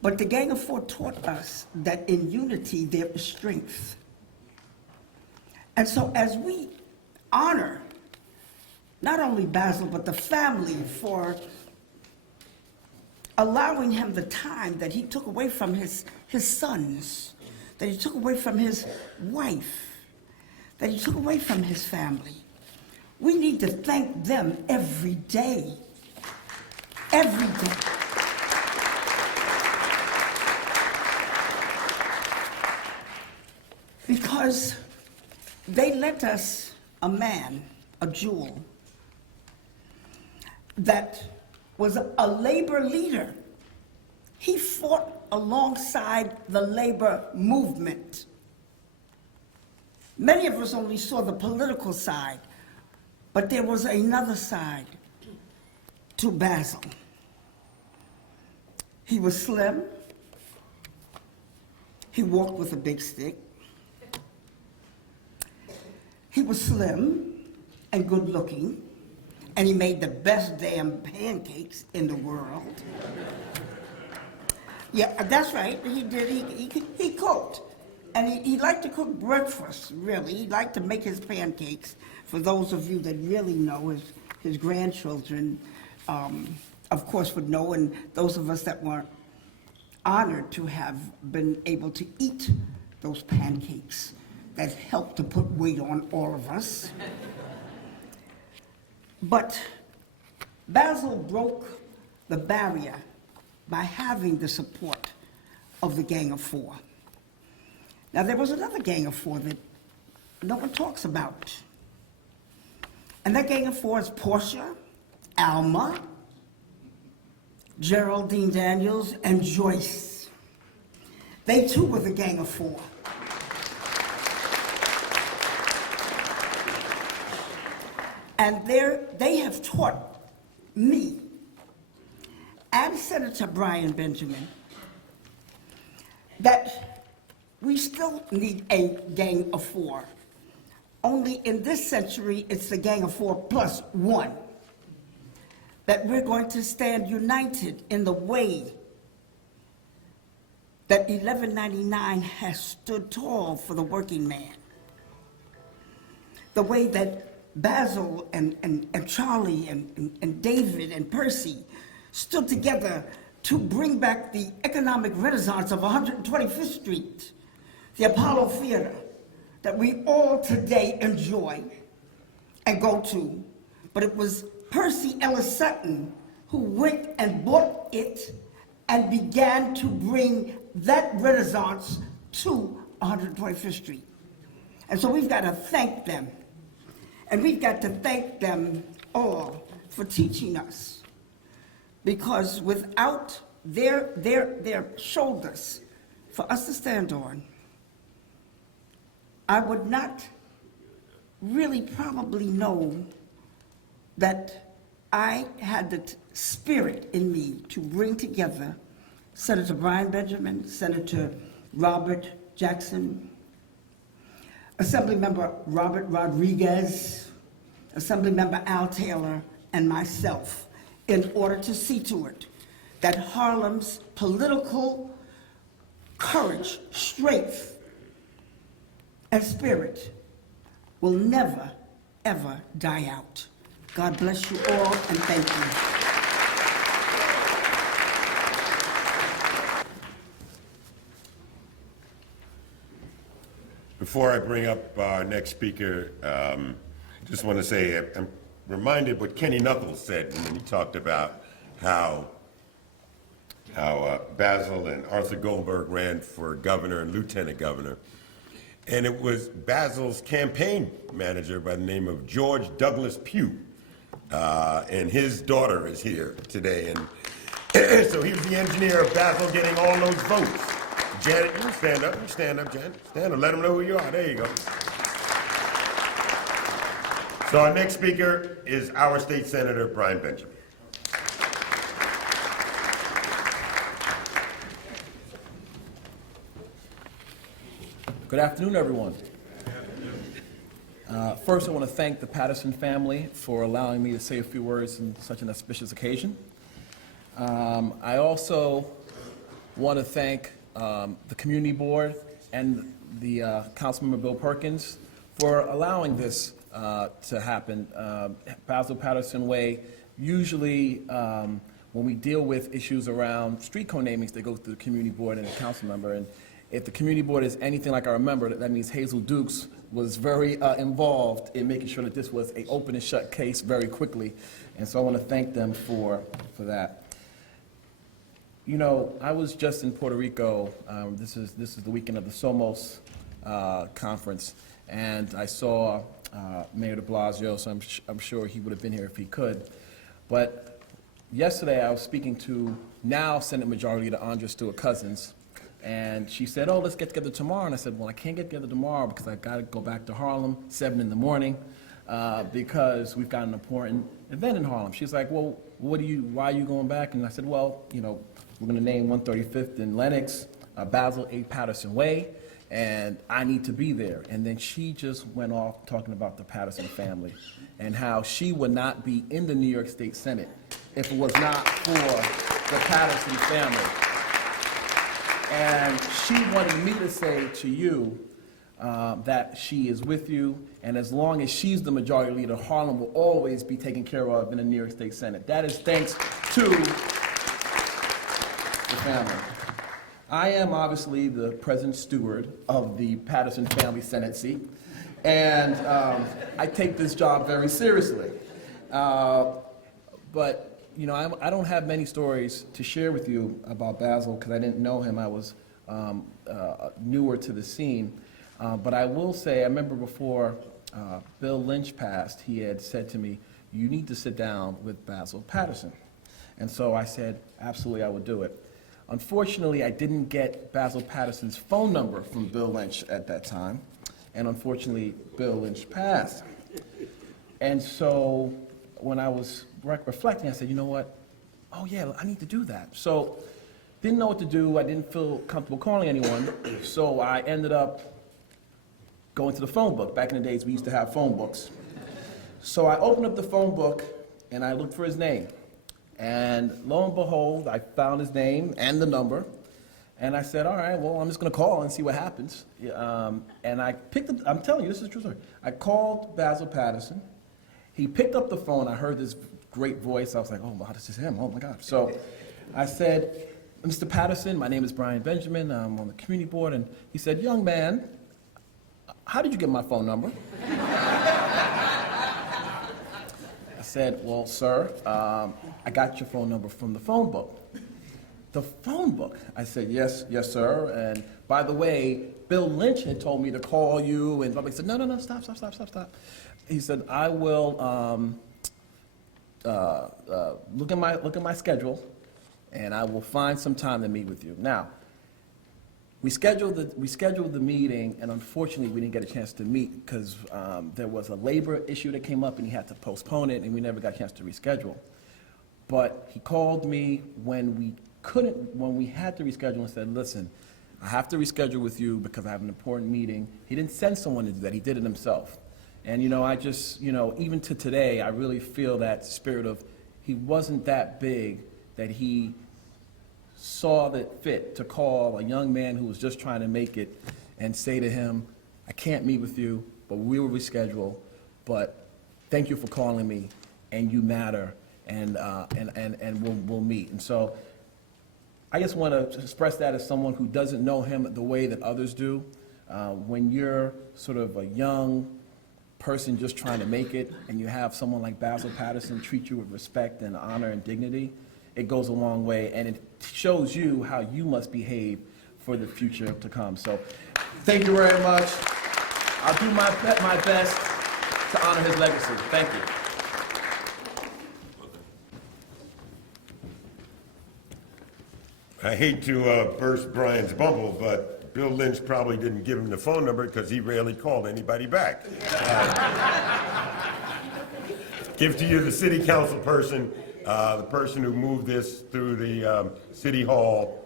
But the Gang of Four taught us that in unity there is strength. And so as we honor not only Basil, but the family for allowing him the time that he took away from his sons, that he took away from his wife, that he took away from his family. We need to thank them every day. Every day. Because they lent us a man, a jewel, that was a labor leader. He fought alongside the labor movement. Many of us only saw the political side, but there was another side to Basil. He was slim. He walked with a big stick. He was slim and good looking, and he made the best damn pancakes in the world. Yeah, that's right, he did. He cooked, and he liked to cook breakfast, really. He liked to make his pancakes. For those of you that really know, his grandchildren, of course, would know, and those of us that were honored to have been able to eat those pancakes that helped to put weight on all of us. But Basil broke the barrier by having the support of the Gang of Four. Now, there was another Gang of Four that no one talks about. And that Gang of Four is Portia, Alma, Geraldine Daniels, and Joyce. They too were the Gang of Four. And they have taught me and Senator Brian Benjamin that we still need a Gang of Four. Only in this century, it's the Gang of Four plus one. That we're going to stand united in the way that 1199 has stood tall for the working man. The way that Basil and Charlie and David and Percy stood together to bring back the economic renaissance of 125th Street, the Apollo Theater, that we all today enjoy and go to. But it was Percy Ellis Sutton who went and bought it and began to bring that renaissance to 125th Street. And so we've got to thank them. And we've got to thank them all for teaching us. Because without their shoulders for us to stand on, I would not really probably know that I had the spirit in me to bring together Senator Brian Benjamin, Senator Robert Jackson, Assemblymember Robert Rodriguez, Assemblymember Al Taylor, and myself, in order to see to it that Harlem's political courage, strength, and spirit will never, ever die out. God bless you all, and thank you. Before I bring up our next speaker, just want to say I'm reminded what Kenny Knuckles said when he talked about how Basil and Arthur Goldberg ran for governor and lieutenant governor. And it was Basil's campaign manager by the name of George Douglas Pugh. And his daughter is here today. And so he was the engineer of Basil getting all those votes. Janet, you stand up. You stand up, Janet. Stand up. Let them know who you are. There you go. So our next speaker is our state senator, Brian Benjamin. Good afternoon, everyone. First, I want to thank the Paterson family for allowing me to say a few words on such an auspicious occasion. I also want to thank the community board and the Councilmember Bill Perkins for allowing this to happen. Basil Paterson Way, usually when we deal with issues around street co-namings, they go through the community board and the council member. And if the community board is anything like I remember, that means Hazel Dukes was very involved in making sure that this was an open and shut case very quickly. And so I want to thank them for that. You know, I was just in Puerto Rico. This is the weekend of the Somos conference, and I saw Mayor de Blasio, so I'm sure he would have been here if he could. But yesterday I was speaking to now Senate Majority Leader Andrea Stewart-Cousins, and she said, oh, let's get together tomorrow. And I said, well, I can't get together tomorrow because I got to go back to Harlem, 7 in the morning, because we've got an important event in Harlem. She's like, well, why are you going back? And I said, well, you know, we're going to name 135th in Lenox, Basil A. Paterson Way, and I need to be there. And then she just went off talking about the Paterson family and how she would not be in the New York State Senate if it was not for the Paterson family. And she wanted me to say to you that she is with you, and as long as she's the majority leader, Harlem will always be taken care of in the New York State Senate. That is thanks to the family. I am obviously the present steward of the Paterson family Senate seat, and I take this job very seriously. But you know, I don't have many stories to share with you about Basil because I didn't know him. I was newer to the scene. But I will say, I remember before Bill Lynch passed, he had said to me, you need to sit down with Basil Paterson. And so I said, absolutely, I would do it. Unfortunately, I didn't get Basil Paterson's phone number from Bill Lynch at that time. And unfortunately, Bill Lynch passed. And so when I was reflecting, I said, you know what? Oh, yeah, I need to do that. So didn't know what to do. I didn't feel comfortable calling anyone. So I ended up going to the phone book. Back in the days, we used to have phone books. So I opened up the phone book, and I looked for his name. And lo and behold, I found his name and the number. And I said, all right, well, I'm just going to call and see what happens. And I picked up, I'm telling you, this is a true story. I called Basil Paterson. He picked up the phone. I heard this great voice. I was like, oh, wow, this is him. Oh, my God. So I said, Mr. Paterson, my name is Brian Benjamin. I'm on the community board. And he said, young man, how did you get my phone number? I said, well, sir, I got your phone number from the phone book. The phone book? I said, yes, sir. And by the way, Bill Lynch had told me to call you. And he said, no, stop. He said, I will look at my schedule, and I will find some time to meet with you. Now, we scheduled the meeting, and unfortunately, we didn't get a chance to meet because there was a labor issue that came up, and he had to postpone it, and we never got a chance to reschedule. But he called me when we had to reschedule and said, listen, I have to reschedule with you because I have an important meeting. He didn't send someone to do that. He did it himself. And, I just, even to today, I really feel that spirit of he wasn't that big that he saw that fit to call a young man who was just trying to make it and say to him, I can't meet with you, but we will reschedule. But thank you for calling me, and you matter, and we'll meet. And so I just want to express that as someone who doesn't know him the way that others do. When you're sort of a young person just trying to make it, and you have someone like Basil Paterson treat you with respect and honor and dignity, it goes a long way, and it shows you how you must behave for the future to come. So thank you very much. I'll do my best to honor his legacy. Thank you. I hate to burst Brian's bubble, but Bill Lynch probably didn't give him the phone number because he rarely called anybody back. Give to you the city council person, the person who moved this through the city hall,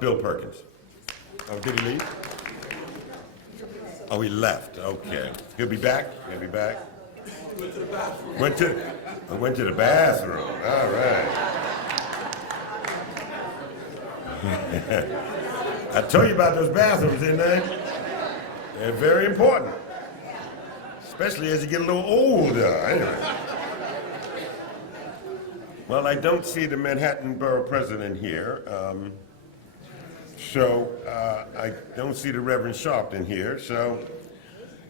Bill Perkins. Oh, did he leave? Oh, he left. Okay. He'll be back? He'll be back? Went to the bathroom. Went to the bathroom. All right. I told you about those bathrooms, didn't I? They're very important, especially as you get a little older. Anyway. Well, I don't see the Manhattan Borough President here, so I don't see the Reverend Sharpton here, so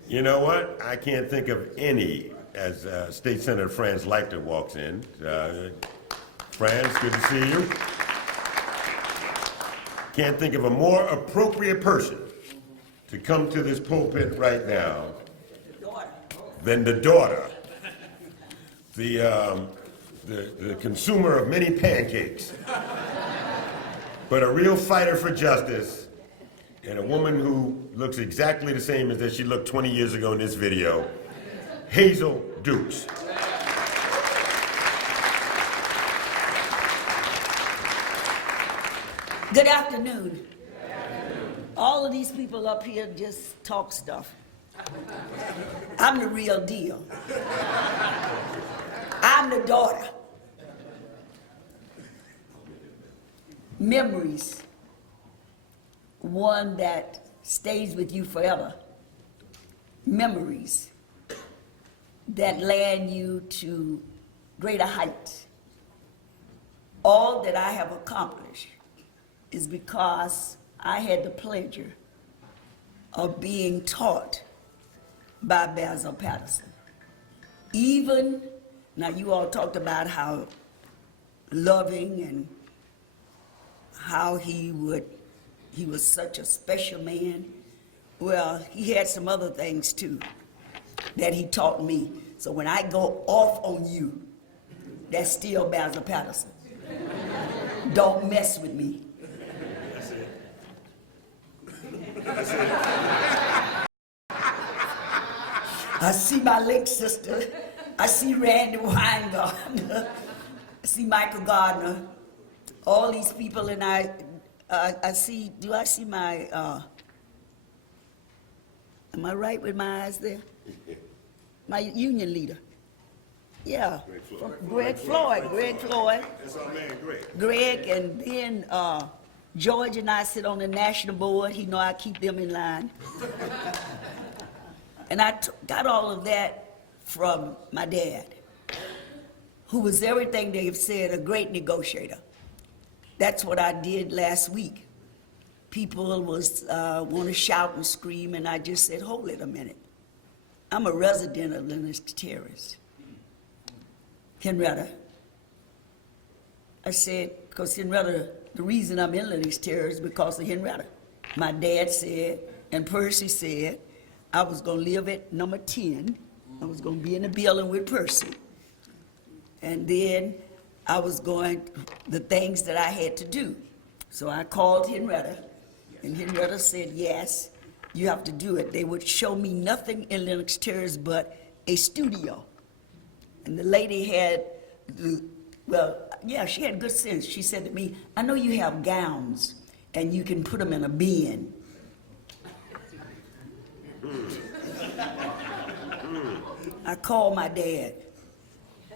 you know what? I can't think of any as State Senator Franz Leichter walks in. Franz, good to see you. Can't think of a more appropriate person to come to this pulpit right now than the daughter, the consumer of many pancakes, but a real fighter for justice, and a woman who looks exactly the same as she looked 20 years ago in this video, Hazel Dukes. Good afternoon. All of these people up here just talk stuff. I'm the real deal. I'm the daughter. Memories, one that stays with you forever. Memories that land you to greater heights. All that I have accomplished is because I had the pleasure of being taught by Basil Paterson. Even, now you all talked about how loving and how he was such a special man. Well, he had some other things too that he taught me. So when I go off on you, that's still Basil Paterson. Don't mess with me. I see my late sister. I see Randy Weingartner. I see Michael Gardner. All these people, and I see. Do I see my? Am I right with my eyes there? My union leader. Yeah. Greg Floyd. That's our man, Greg. Greg, and then George and I sit on the national board. He know I keep them in line. And I got all of that from my dad, who was everything they've said, a great negotiator. That's what I did last week. People was want to shout and scream, and I just said, hold it a minute. I'm a resident of Lenox Terrace. Henrietta. I said, because Henrietta, the reason I'm in Lenox Terrace is because of Henrietta. My dad said, and Percy said, I was gonna live at number 10. I was gonna be in the building with Percy. And then I was going, the things that I had to do. So I called Henrietta, and Henrietta said, yes, you have to do it. They would show me nothing in Lenox Terrace but a studio. And the lady had, she had good sense. She said to me, I know you have gowns, and you can put them in a bin. I called my dad.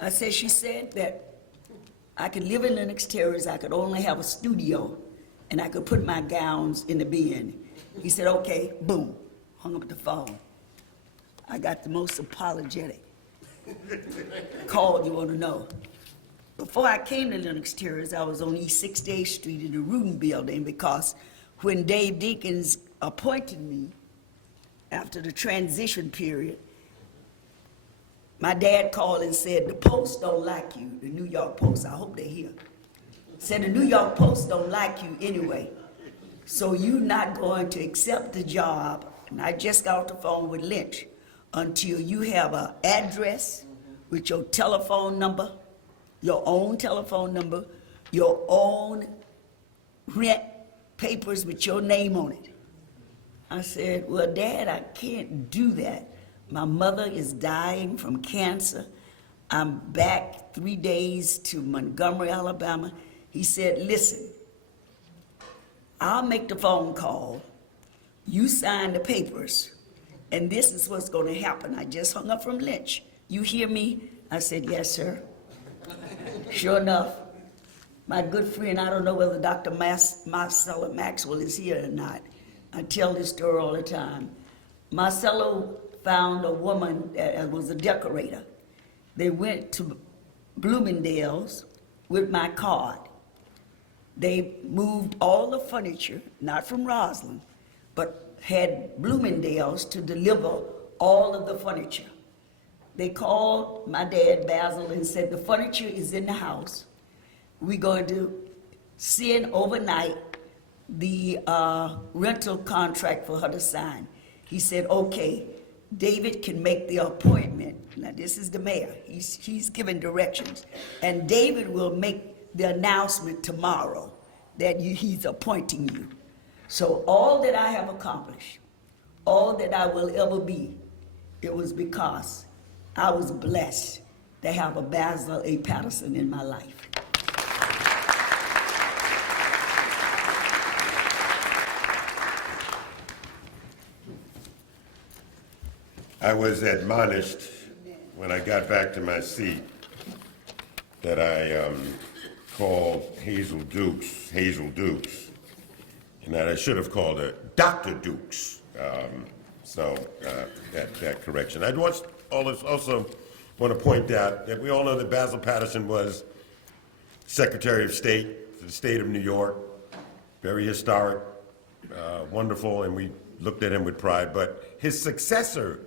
I said, she said that I could live in Lenox Terrace, I could only have a studio, and I could put my gowns in the bin. He said, okay, boom, hung up the phone. I got the most apologetic call you want to know. Before I came to Lenox Terrace, I was on East 68th Street in the Rudin building, because when Dave Dinkins appointed me after the transition period, my dad called and said, the Post don't like you, the New York Post, I hope they're here. Said the New York Post don't like you anyway, so you're not going to accept the job, and I just got off the phone with Lynch, until you have an address with your telephone number, your own telephone number, your own rent papers with your name on it. I said, well, Dad, I can't do that. My mother is dying from cancer. I'm back 3 days to Montgomery, Alabama. He said, listen, I'll make the phone call. You sign the papers, and this is what's going to happen. I just hung up from Lynch. You hear me? I said, yes, sir. Sure enough, my good friend, I don't know whether Dr. Marcella Maxwell is here or not. I tell this story all the time. Marcella found a woman that was a decorator. They went to Bloomingdale's with my card. They moved all the furniture, not from Roslyn, but had Bloomingdale's to deliver all of the furniture. They called my dad, Basil, and said, the furniture is in the house. We're going to send overnight the rental contract for her to sign. He said, okay, David can make the appointment. Now, this is the mayor. He's giving directions. And David will make the announcement tomorrow that he's appointing you. So all that I have accomplished, all that I will ever be, it was because I was blessed to have a Basil A. Paterson in my life. I was admonished when I got back to my seat that I called Hazel Dukes, and that I should have called her Dr. Dukes. That correction. I'd also want to point out that we all know that Basil Paterson was Secretary of State for the state of New York, very historic, wonderful, and we looked at him with pride, but his successor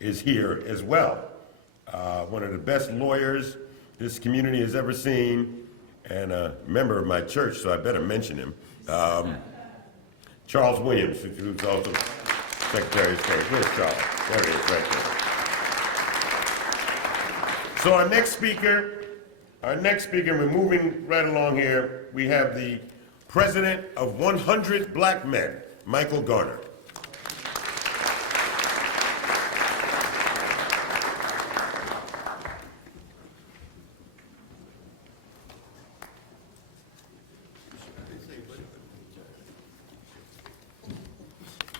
is here as well. One of the best lawyers this community has ever seen, and a member of my church, so I better mention him. Charles Williams, who's also Secretary of State. Where's Charles? There he is, right there. So our next speaker, we're moving right along here. We have the President of 100 Black Men, Michael Garner.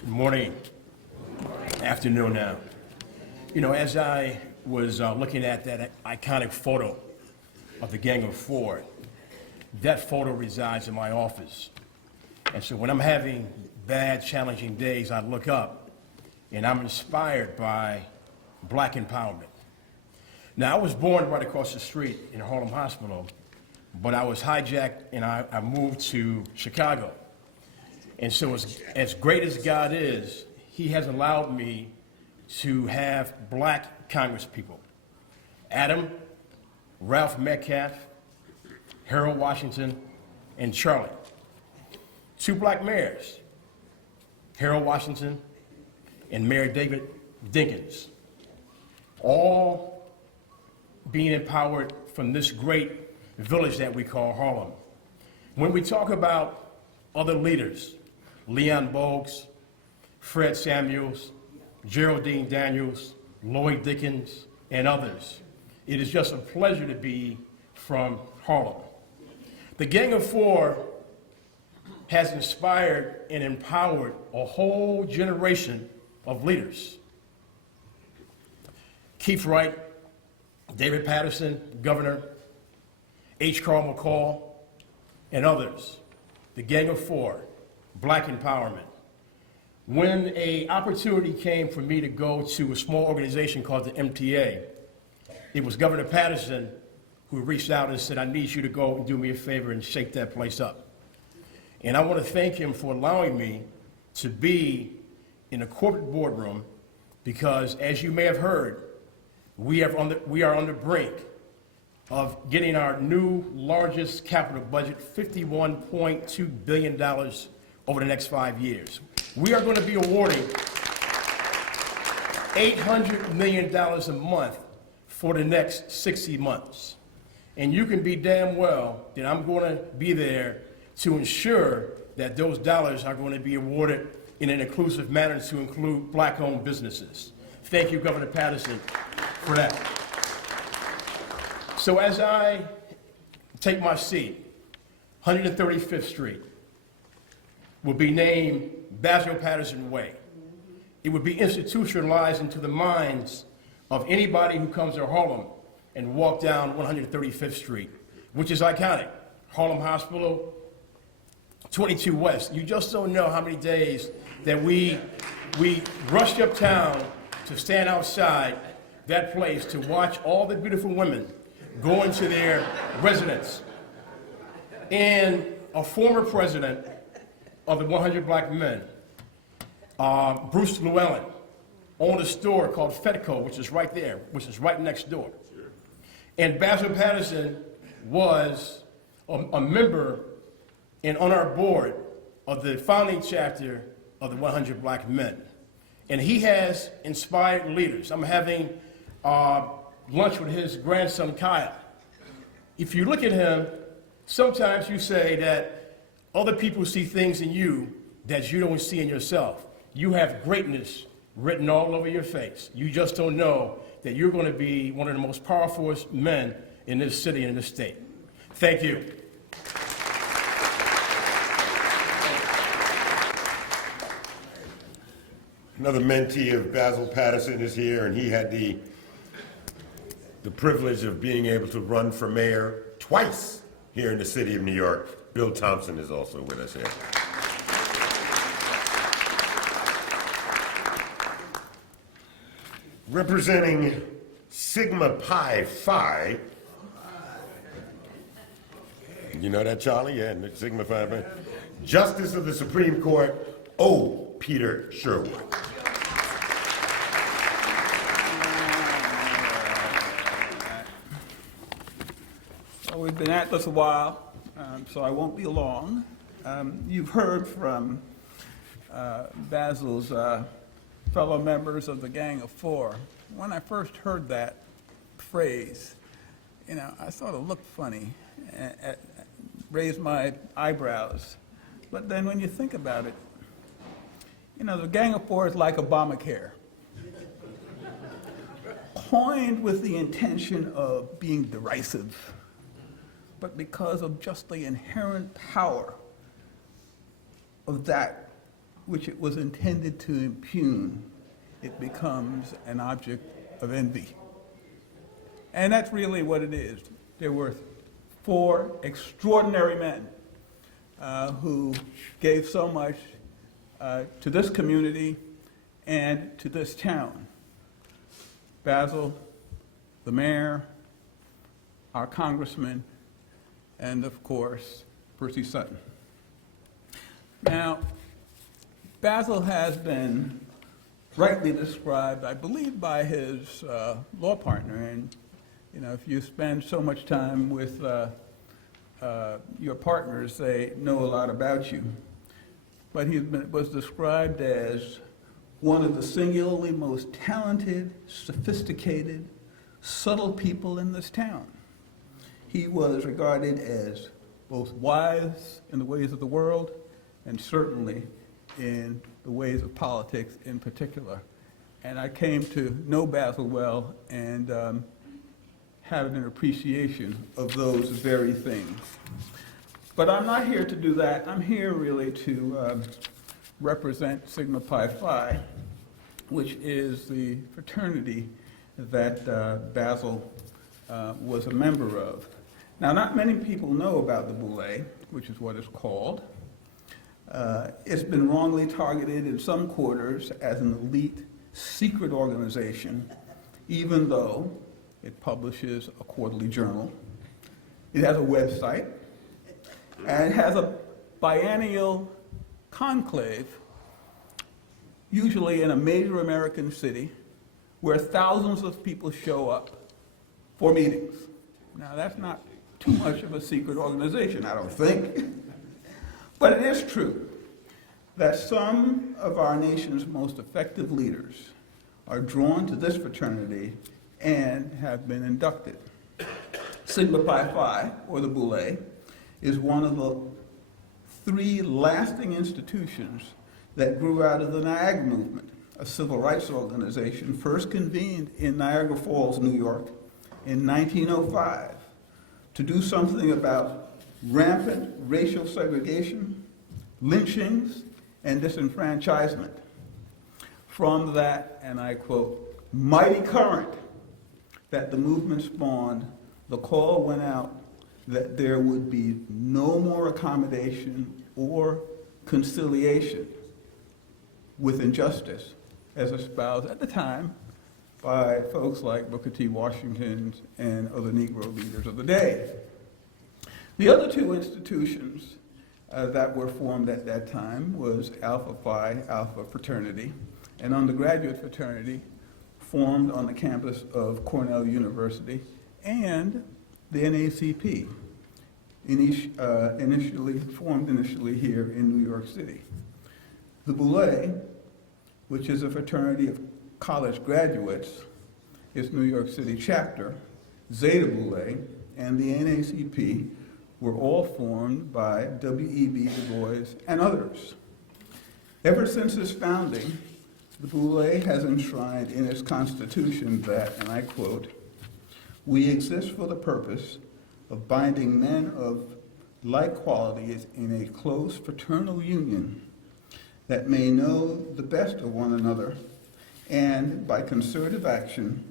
Good morning. Afternoon now. You know, as I was looking at that iconic photo of the Gang of Four, that photo resides in my office. And so when I'm having bad, challenging days, I look up and I'm inspired by black empowerment. Now, I was born right across the street in Harlem Hospital, but I was hijacked and I moved to Chicago. And so as great as God is, he has allowed me to have black congresspeople. Adam, Ralph Metcalf, Harold Washington, and Charlie. 2 black mayors, Harold Washington and Mayor David Dinkins, all being empowered from this great village that we call Harlem. When we talk about other leaders, Leon Bogues, Fred Samuels, Geraldine Daniels, Lloyd Dickens, and others, it is just a pleasure to be from Harlem. The Gang of Four has inspired and empowered a whole generation of leaders. Keith Wright, David Paterson, Governor, H. Carl McCall, and others. The Gang of Four, black empowerment. When an opportunity came for me to go to a small organization called the MTA, it was Governor Paterson who reached out and said, I need you to go and do me a favor and shake that place up. And I want to thank him for allowing me to be in a corporate boardroom because, as you may have heard, we are on the brink of getting our new largest capital budget, $51.2 billion over the next 5 years. We are going to be awarding $800 million a month for the next 60 months. And you can be damn well that I'm going to be there to ensure that those dollars are going to be awarded in an inclusive manner to include black-owned businesses. Thank you, Governor Paterson, for that. So as I take my seat, 135th Street will be named Basil Paterson Way. It would be institutionalized into the minds of anybody who comes to Harlem and walk down 135th Street, which is iconic. Harlem Hospital, 22 West. You just don't know how many days that we rushed uptown to stand outside that place to watch all the beautiful women go into their residence. And a former president of the 100 Black Men, Bruce Llewellyn, owned a store called Fedco, which is right there, which is right next door. And Basil Paterson was a member and on our board of the founding chapter of the 100 Black Men. And he has inspired leaders. I'm having lunch with his grandson, Kyle. If you look at him, sometimes you say that other people see things in you that you don't see in yourself. You have greatness written all over your face. You just don't know that you're going to be one of the most powerful men in this city and in this state. Thank you. Another mentee of Basil Paterson is here, and he had the privilege of being able to run for mayor twice here in the city of New York. Bill Thompson is also with us here. Representing Sigma Pi Phi. You know that, Charlie? Yeah, Sigma Pi Phi. Justice of the Supreme Court, O. Peter Sherwood. Well, we've been at this a while, so I won't be long. You've heard from Basil's fellow members of the Gang of Four. When I first heard that phrase, I sort of looked funny, raised my eyebrows. But then when you think about it, the Gang of Four is like Obamacare. Coined with the intention of being derisive, but because of just the inherent power of that which it was intended to impugn, it becomes an object of envy. And that's really what it is. There were four extraordinary men who gave so much to this community and to this town. Basil, the mayor, our congressman, and of course, Percy Sutton. Now, Basil has been rightly described, I believe, by his law partner. And you know, if you spend so much time with your partners, they know a lot about you. But he was described as one of the singularly most talented, sophisticated, subtle people in this town. He was regarded as both wise in the ways of the world and certainly in the ways of politics in particular. And I came to know Basil well and have an appreciation of those very things. But I'm not here to do that. I'm here really to represent Sigma Pi Phi, which is the fraternity that Basil was a member of. Now, not many people know about the Boule, which is what it's called. It's been wrongly targeted in some quarters as an elite secret organization, even though it publishes a quarterly journal. It has a website, and it has a biennial conclave, usually in a major American city, where thousands of people show up for meetings. Now, that's not too much of a secret organization, I don't think. But it is true that some of our nation's most effective leaders are drawn to this fraternity and have been inducted. Sigma Pi Phi, or the Boule, is one of the 3 lasting institutions that grew out of the Niagara Movement, a civil rights organization first convened in Niagara Falls, New York, in 1905 to do something about rampant racial segregation, lynchings, and disenfranchisement. From that, and I quote, mighty current that the movement spawned, the call went out that there would be no more accommodation or conciliation with injustice, as espoused at the time by folks like Booker T. Washington and other Negro leaders of the day. The other 2 institutions that were formed at that time was Alpha Phi Alpha Fraternity, an undergraduate fraternity formed on the campus of Cornell University, and the NACP, formed initially here in New York City. The Boule, which is a fraternity of college graduates, its New York City chapter, Zeta Boule, and the NACP were all formed by W.E.B. Du Bois and others. Ever since its founding, the Boule has enshrined in its constitution that, and I quote, "We exist for the purpose of binding men of like qualities in a close fraternal union that may know the best of one another and, by concerted action,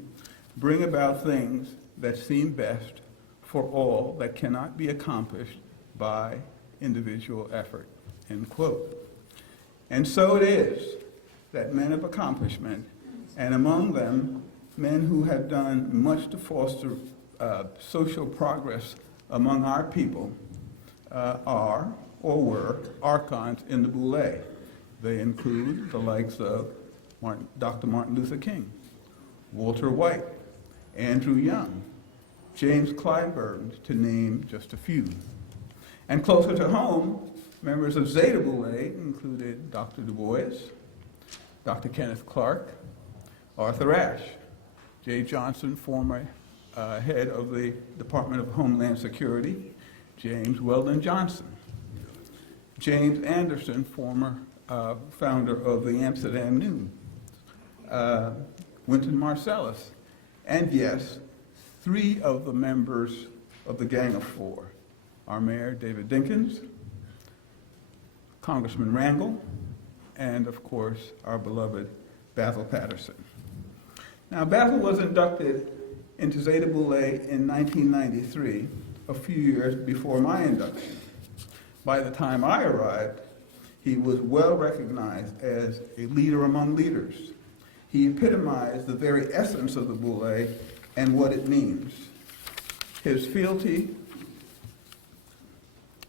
bring about things that seem best for all that cannot be accomplished by individual effort," end quote. And so it is that men of accomplishment, and among them men who have done much to foster social progress among our people, are or were archons in the Boule. They include the likes of Dr. Martin Luther King, Walter White, Andrew Young, James Clyburn, to name just a few. And closer to home, members of Zeta Boule included Dr. Du Bois, Dr. Kenneth Clark, Arthur Ashe, Jay Johnson, former head of the Department of Homeland Security, James Weldon Johnson, James Anderson, former founder of the Amsterdam News, Wynton Marsalis, and yes, 3 of the members of the Gang of 4, our mayor, David Dinkins, Congressman Rangel, and of course, our beloved Basil Paterson. Now, Basil was inducted into Zeta Boule in 1993, a few years before my induction. by the time I arrived, he was well recognized as a leader among leaders. He epitomized the very essence of the Boule and what it means. His fealty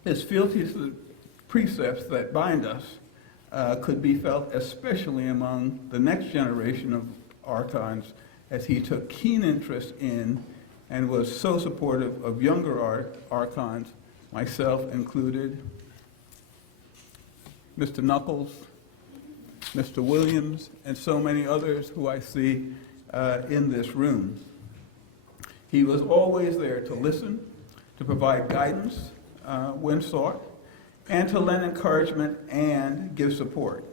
to the precepts that bind us could be felt especially among the next generation of archons, as he took keen interest in and was so supportive of younger archons, myself included, Mr. Knuckles, Mr. Williams, and so many others who I see in this room. He was always there to listen, to provide guidance when sought, and to lend encouragement and give support.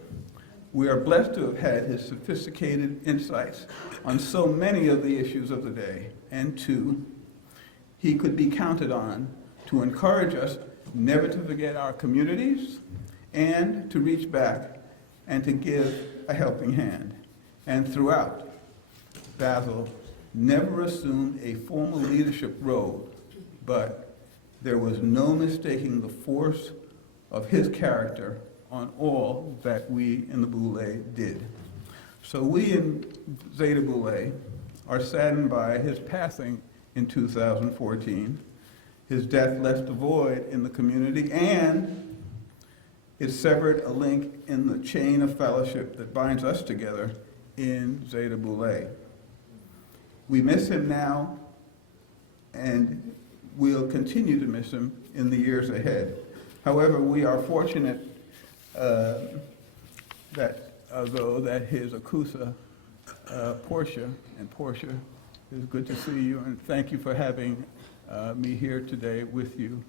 We are blessed to have had his sophisticated insights on so many of the issues of the day, and two, he could be counted on to encourage us never to forget our communities and to reach back and to give a helping hand. And throughout, Basil never assumed a formal leadership role, but there was no mistaking the force of his character on all that we in the Boule did. So we in Zeta Boule are saddened by his passing in 2014. His death left a void in the community, and it severed a link in the chain of fellowship that binds us together in Zeta Boule. We miss him now, and we'll continue to miss him in the years ahead. However, we are fortunate that his Akusa, Portia, and Portia, it's good to see you, and thank you for having me here today with you.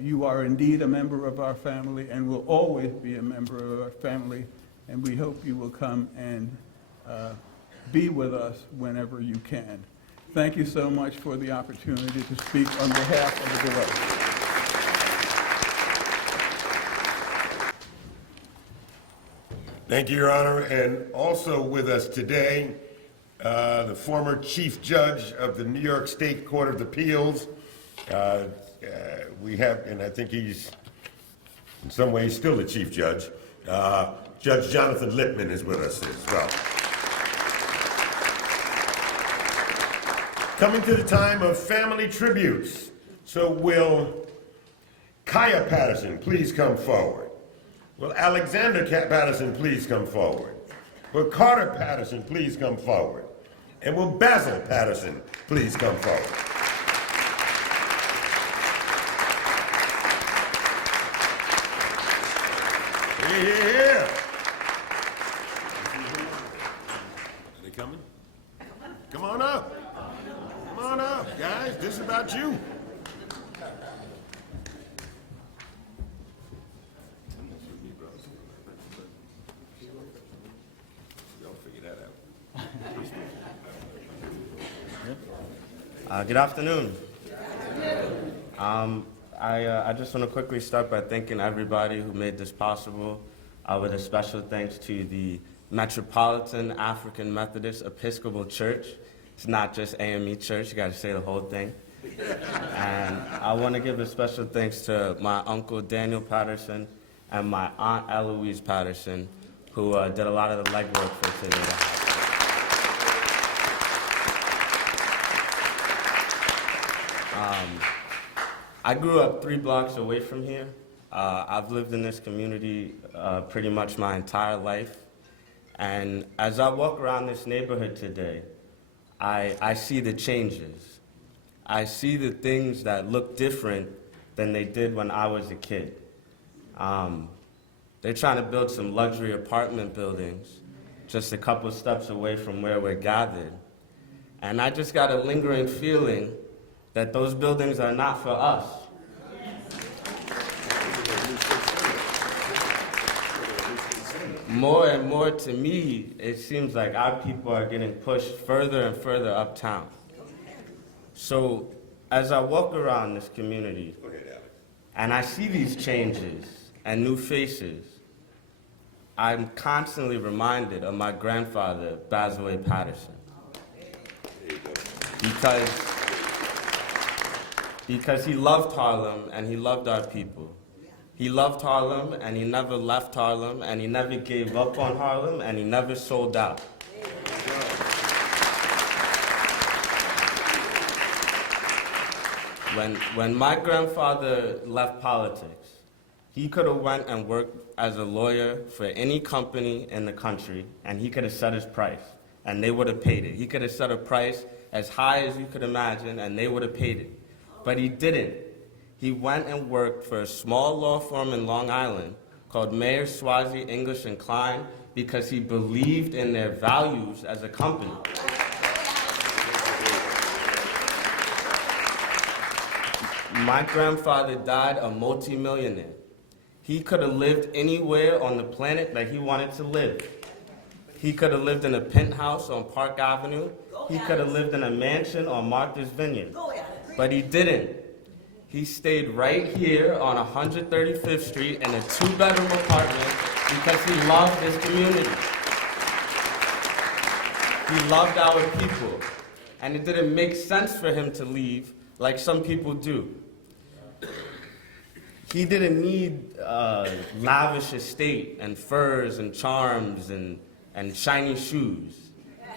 You are indeed a member of our family and will always be a member of our family, and we hope you will come and be with us whenever you can. Thank you so much for the opportunity to speak on behalf of the Boule. Thank you, Your Honor. And also with us today, the former Chief Judge of the New York State Court of Appeals. We have, and I think he's in some ways still the Chief Judge, Judge Jonathan Lippman is with us as well. Coming to the time of family tributes. So will Kaya Patterson please come forward? Will Alexander Patterson please come forward? Will Carter Patterson please come forward? And will Basil Paterson please come forward? Here. Are they coming? Come on up. Come on up, guys. This is about you. Good afternoon. I just want to quickly start by thanking everybody who made this possible, with a special thanks to the Metropolitan African Methodist Episcopal Church. It's not just AME Church, you got to say the whole thing. And I want to give a special thanks to my uncle Daniel Patterson and my aunt Eloise Patterson, who did a lot of the legwork for today. I grew up 3 blocks away from here. I've lived in this community pretty much my entire life. And as I walk around this neighborhood today, I see the changes. I see the things that look different than they did when I was a kid. They're trying to build some luxury apartment buildings just a couple steps away from where we're gathered. And I just got a lingering feeling that those buildings are not for us. More and more to me, it seems like our people are getting pushed further and further uptown. So as I walk around this community and I see these changes and new faces, I'm constantly reminded of my grandfather, Basil Paterson. Because he loved Harlem and he loved our people. He loved Harlem, and he never left Harlem, and he never gave up on Harlem, and he never sold out. When my grandfather left politics, he could have went and worked as a lawyer for any company in the country, and he could have set his price, and they would have paid it. He could have set a price as high as you could imagine, and they would have paid it. But he didn't. He went and worked for a small law firm in Long Island called Mayer, Swazi, English, and Klein because he believed in their values as a company. My grandfather died a multimillionaire. He could have lived anywhere on the planet that he wanted to live. He could have lived in a penthouse on Park Avenue. He could have lived in a mansion on Martha's Vineyard. But he didn't. He stayed right here on 135th Street in a 2-bedroom apartment because he loved his community. He loved our people. And it didn't make sense for him to leave like some people do. He didn't need lavish estate and furs and charms and shiny shoes.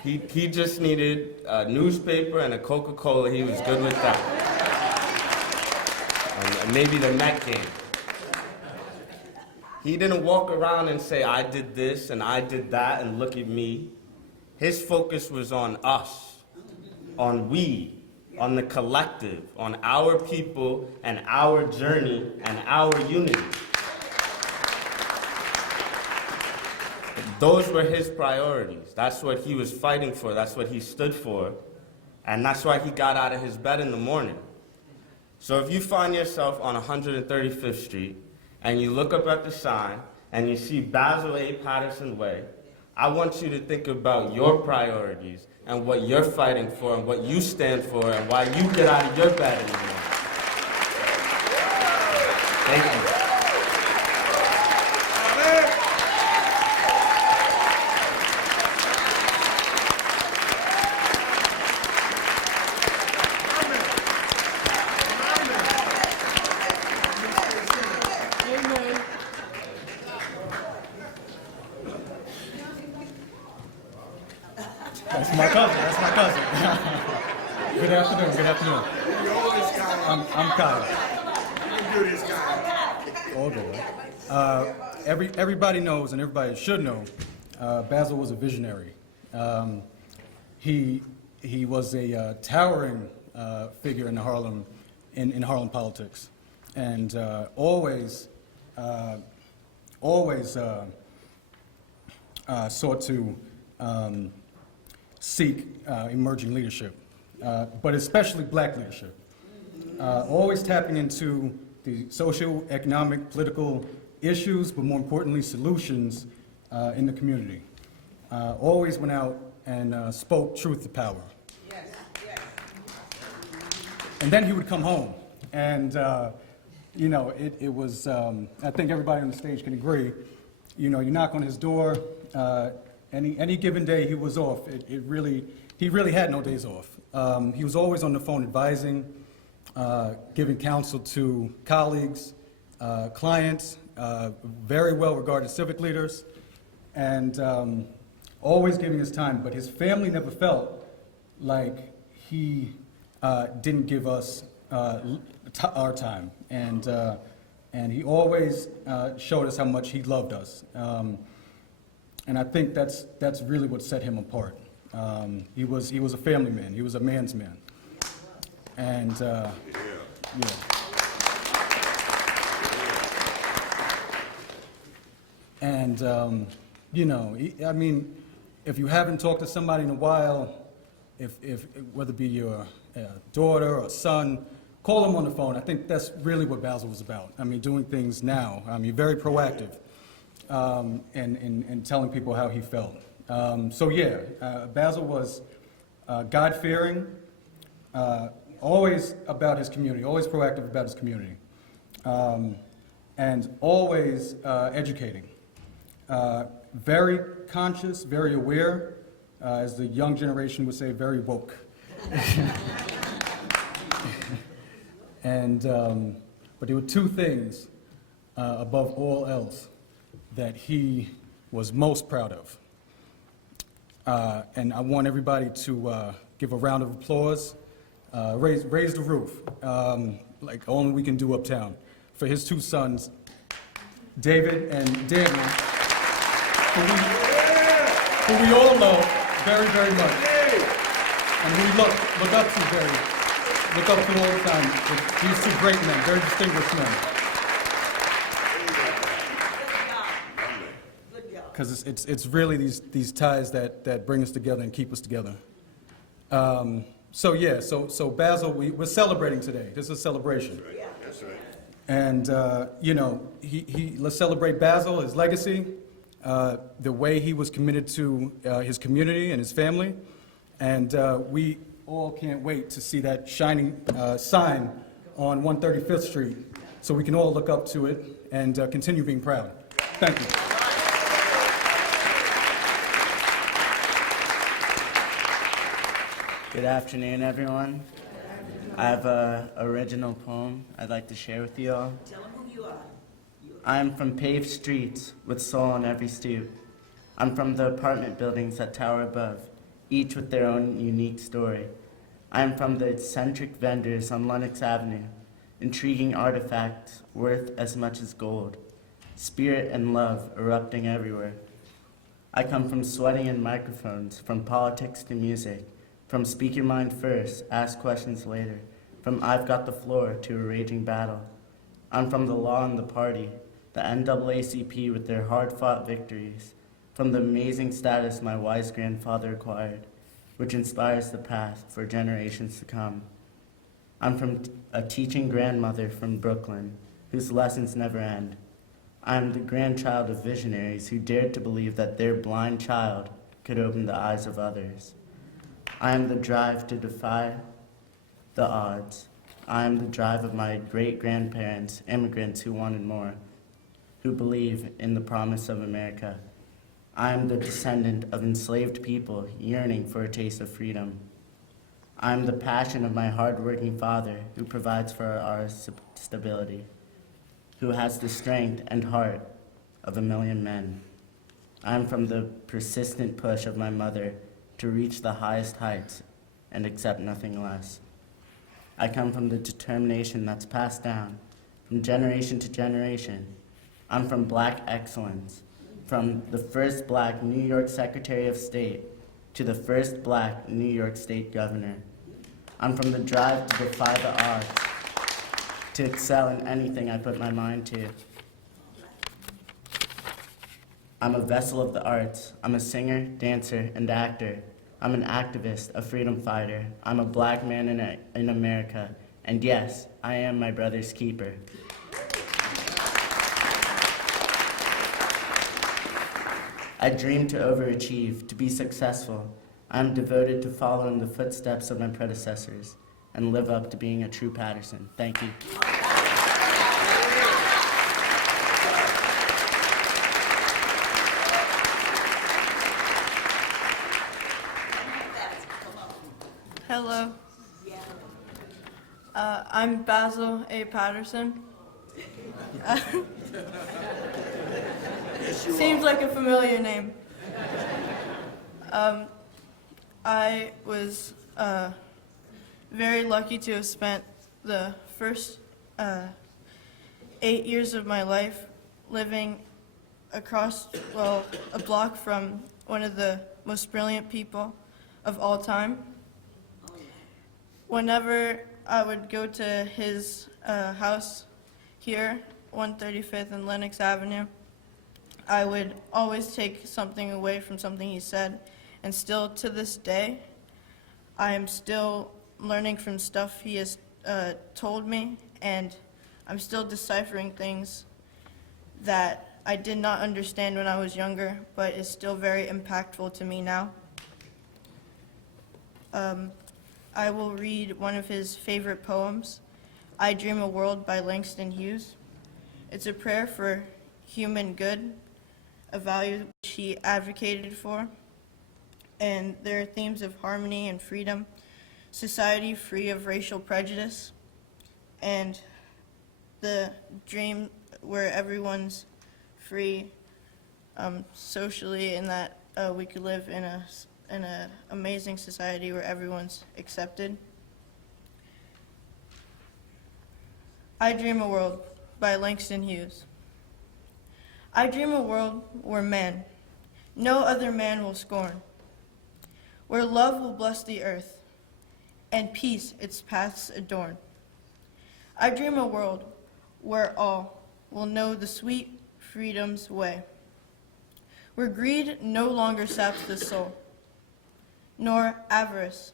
He just needed a newspaper and a Coca-Cola. He was good with that. And maybe the Met game. He didn't walk around and say, I did this and I did that and look at me. His focus was on us, on we, on the collective, on our people and our journey and our unity. Those were his priorities. That's what he was fighting for. That's what he stood for. And that's why he got out of his bed in the morning. So if you find yourself on 135th Street and you look up at the sign and you see Basil A. Paterson Way, I want you to think about your priorities and what you're fighting for and what you stand for and why you get out of your bed in the morning. Thank you. That's my cousin. That's my cousin. Good afternoon. Good afternoon. I'm Kyle. All good. Everybody knows, and everybody should know, Basil was a visionary. He was a towering figure in Harlem, in Harlem politics, and always sought to seek emerging leadership, but especially black leadership. Always tapping into the social, economic, political issues, but more importantly, solutions in the community. Always went out and spoke truth to power. Yes, yes. And then he would come home, and you know, it was, I think everybody on the stage can agree, you know, you knock on his door, any given day he was off, he really had no days off. He was always on the phone advising, giving counsel to colleagues, clients, very well-regarded civic leaders, and always giving his time. But his family never felt like he didn't give us our time, and he always showed us how much he loved us. And I think that's really what set him apart. He was a family man. He was a man's man. And yeah. And you know, I mean, if you haven't talked to somebody in a while, if whether it be your daughter or son, call him on the phone. I think that's really what Basil was about. I mean, doing things now. I mean, very proactive. And telling people how he felt. So yeah, Basil was God-fearing, always about his community, always proactive about his community, and always educating. Very conscious, very aware, as the young generation would say, very woke. And but there were two things above all else, that he was most proud of. And I want everybody to give a round of applause, raise the roof, like only we can do uptown, for his two sons, David and Daniel, who we all love very, very much. And we look up to all the time. These two great men, very distinguished men. Because it's really these ties that bring us together and keep us together. So Basil, we're celebrating today. This is a celebration. That's right. And, let's celebrate Basil, his legacy, the way he was committed to his community and his family. And we all can't wait to see that shining sign on 135th Street so we can all look up to it and continue being proud. Thank you. Good afternoon, everyone. I have an original poem I'd like to share with you all. Tell them who you are. I'm from paved streets with soul on every stoop. I'm from the apartment buildings that tower above, each with their own unique story. I am from the eccentric vendors on Lenox Avenue, intriguing artifacts worth as much as gold, spirit and love erupting everywhere. I come from sweating in microphones, from politics to music, from speak your mind first, ask questions later, from I've got the floor to a raging battle. I'm from the law and the party, the NAACP with their hard-fought victories, from the amazing status my wise grandfather acquired, which inspires the path for generations to come. I'm from a teaching grandmother from Brooklyn, whose lessons never end. I'm the grandchild of visionaries who dared to believe that their blind child could open the eyes of others. I am the drive to defy the odds. I am the drive of my great-grandparents, immigrants who wanted more, who believe in the promise of America. I am the descendant of enslaved people yearning for a taste of freedom. I am the passion of my hard-working father who provides for our stability, who has the strength and heart of a million men. I am from the persistent push of my mother to reach the highest heights and accept nothing less. I come from the determination that's passed down from generation to generation. I'm from Black excellence, from the first Black New York Secretary of State to the first Black New York State Governor. I'm from the drive to defy the odds, to excel in anything I put my mind to. I'm a vessel of the arts. I'm a singer, dancer, and actor. I'm an activist, a freedom fighter. I'm a Black man in America. And yes, I am my brother's keeper. I dream to overachieve, to be successful. I'm devoted to following the footsteps of my predecessors and live up to being a true Patterson. Thank you. Hello. I'm Basil A. Patterson. Seems like a familiar name. I was very lucky to have spent the first 8 years of my life living across, a block from one of the most brilliant people of all time. Whenever I would go to his house here, 135th and Lenox Avenue, I would always take something away from something he said, and still to this day, I am still learning from stuff he has told me, and I'm still deciphering things that I did not understand when I was younger, but is still very impactful to me now. I will read one of his favorite poems, I Dream a World by Langston Hughes. It's a prayer for human good, a value which he advocated for, and there are themes of harmony and freedom, society free of racial prejudice, and the dream where everyone's free socially, and that we could live in a amazing society where everyone's accepted. I Dream a World by Langston Hughes. I dream a world where man, no other man will scorn, where love will bless the earth, and peace its paths adorn. I dream a world where all will know the sweet freedom's way, where greed no longer saps the soul, nor avarice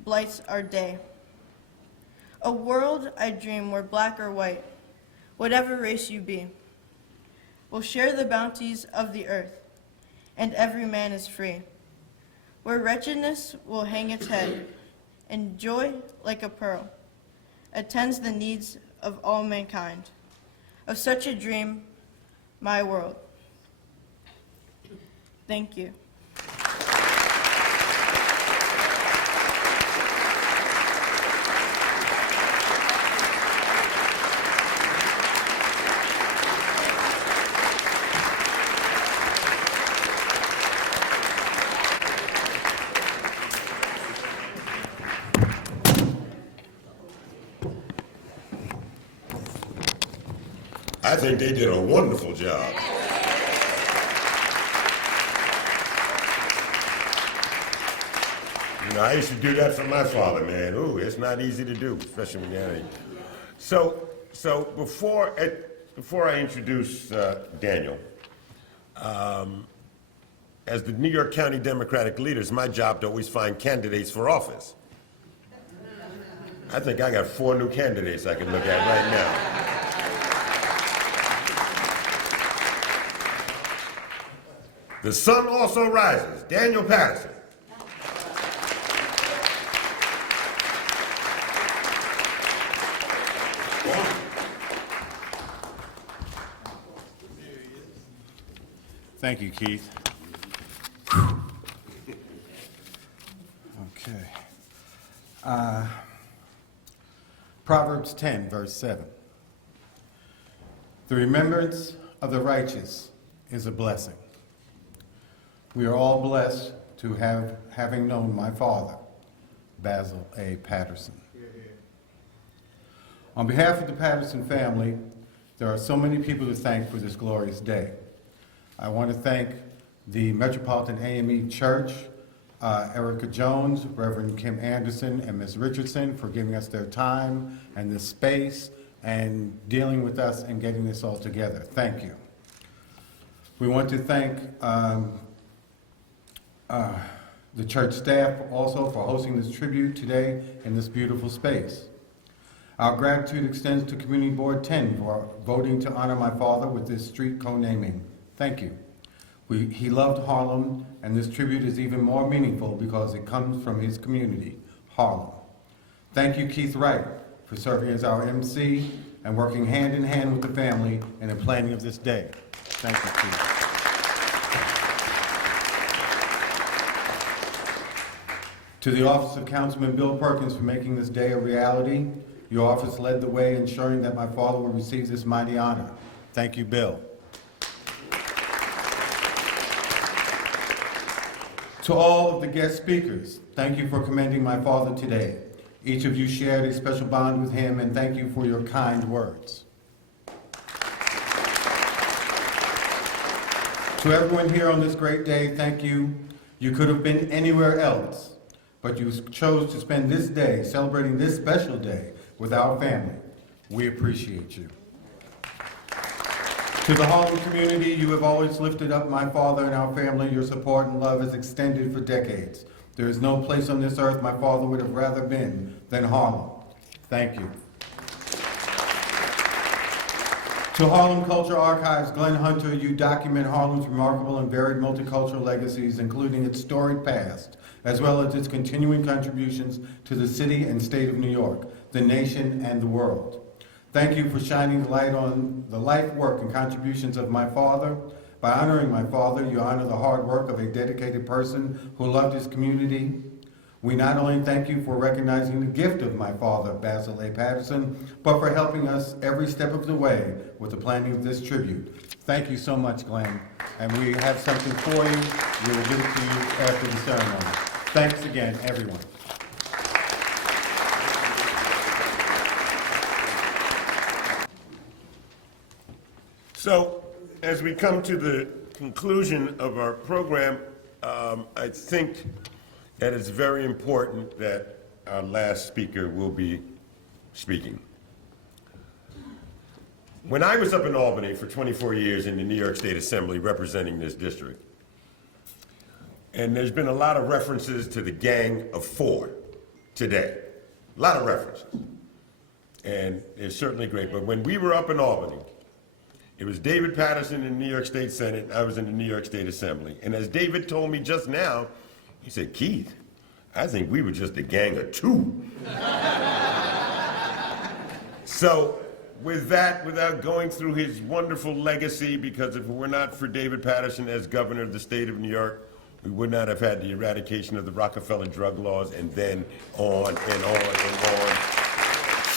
blights our day. A world I dream where black or white, whatever race you be, will share the bounties of the earth, and every man is free, where wretchedness will hang its head, and joy, like a pearl, attends the needs of all mankind. Of such a dream, my world. Thank you. I think they did a wonderful job. You know, I used to do that for my father, man. Ooh, it's not easy to do, especially when you're age. So before I introduce Daniel, as the New York County Democratic leader, it's my job to always find candidates for office. I think I got 4 new candidates I can look at right now. The sun also rises. Daniel Paterson. Thank you, Keith. Okay. Proverbs 10, verse 7. The remembrance of the righteous is a blessing. We are all blessed to having known my father, Basil A. Paterson. On behalf of the Paterson family, there are so many people to thank for this glorious day. I want to thank the Metropolitan AME Church, Erica Jones, Reverend Kim Anderson, and Ms. Richardson for giving us their time and this space and dealing with us and getting this all together. Thank you. We want to thank the church staff also for hosting this tribute today in this beautiful space. Our gratitude extends to Community Board 10 for voting to honor my father with this street co-naming. Thank you. He loved Harlem, and this tribute is even more meaningful because it comes from his community, Harlem. Thank you, Keith Wright, for serving as our MC and working hand in hand with the family in the planning of this day. Thank you, Keith. To the office of Councilman Bill Perkins for making this day a reality. Your office led the way, ensuring that my father will receive this mighty honor. Thank you, Bill. To all of the guest speakers, thank you for commending my father today. Each of you shared a special bond with him, and thank you for your kind words. To everyone here on this great day, thank you. You could have been anywhere else, but you chose to spend this day celebrating this special day with our family. We appreciate you. To the Harlem community, you have always lifted up my father and our family. Your support and love has extended for decades. There is no place on this earth my father would have rather been than Harlem. Thank you. To Harlem Culture Archives, Glenn Hunter, you document Harlem's remarkable and varied multicultural legacies, including its storied past, as well as its continuing contributions to the city and state of New York, the nation, and the world. Thank you for shining the light on the life, work, and contributions of my father. By honoring my father, you honor the hard work of a dedicated person who loved his community. We not only thank you for recognizing the gift of my father, Basil A. Paterson, but for helping us every step of the way with the planning of this tribute. Thank you so much, Glenn. And we have something for you. We will give it to you after the ceremony. Thanks again, everyone. So, as we come to the conclusion of our program, I think that it's very important that our last speaker will be speaking. When I was up in Albany for 24 years in the New York State Assembly representing this district, and there's been a lot of references to the Gang of Four today. A lot of references. And it's certainly great. But when we were up in Albany, it was David Paterson in the New York State Senate, I was in the New York State Assembly. And as David told me just now, he said, Keith, I think we were just a gang of two. So with that, without going through his wonderful legacy, because if it were not for David Paterson as governor of the state of New York, we would not have had the eradication of the Rockefeller drug laws, and then on and on and on.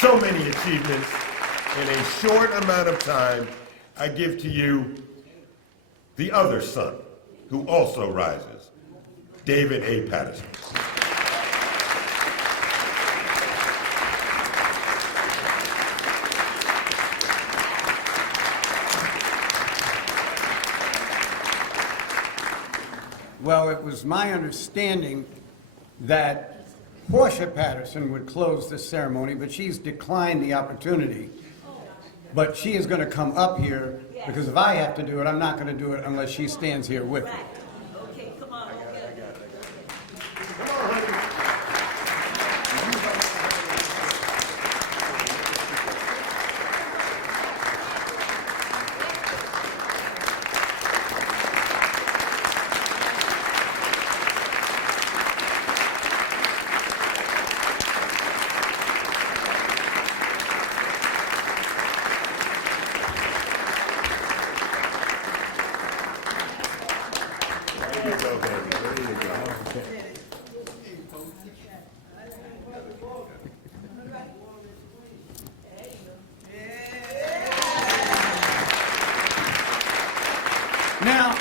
So many achievements in a short amount of time. I give to you the other son, who also rises, David A. Paterson. Well, it was my understanding that Portia Paterson would close this ceremony, but she's declined the opportunity. But she is going to come up here, because if I have to do it, I'm not going to do it unless she stands here with me. Okay, come on. Now,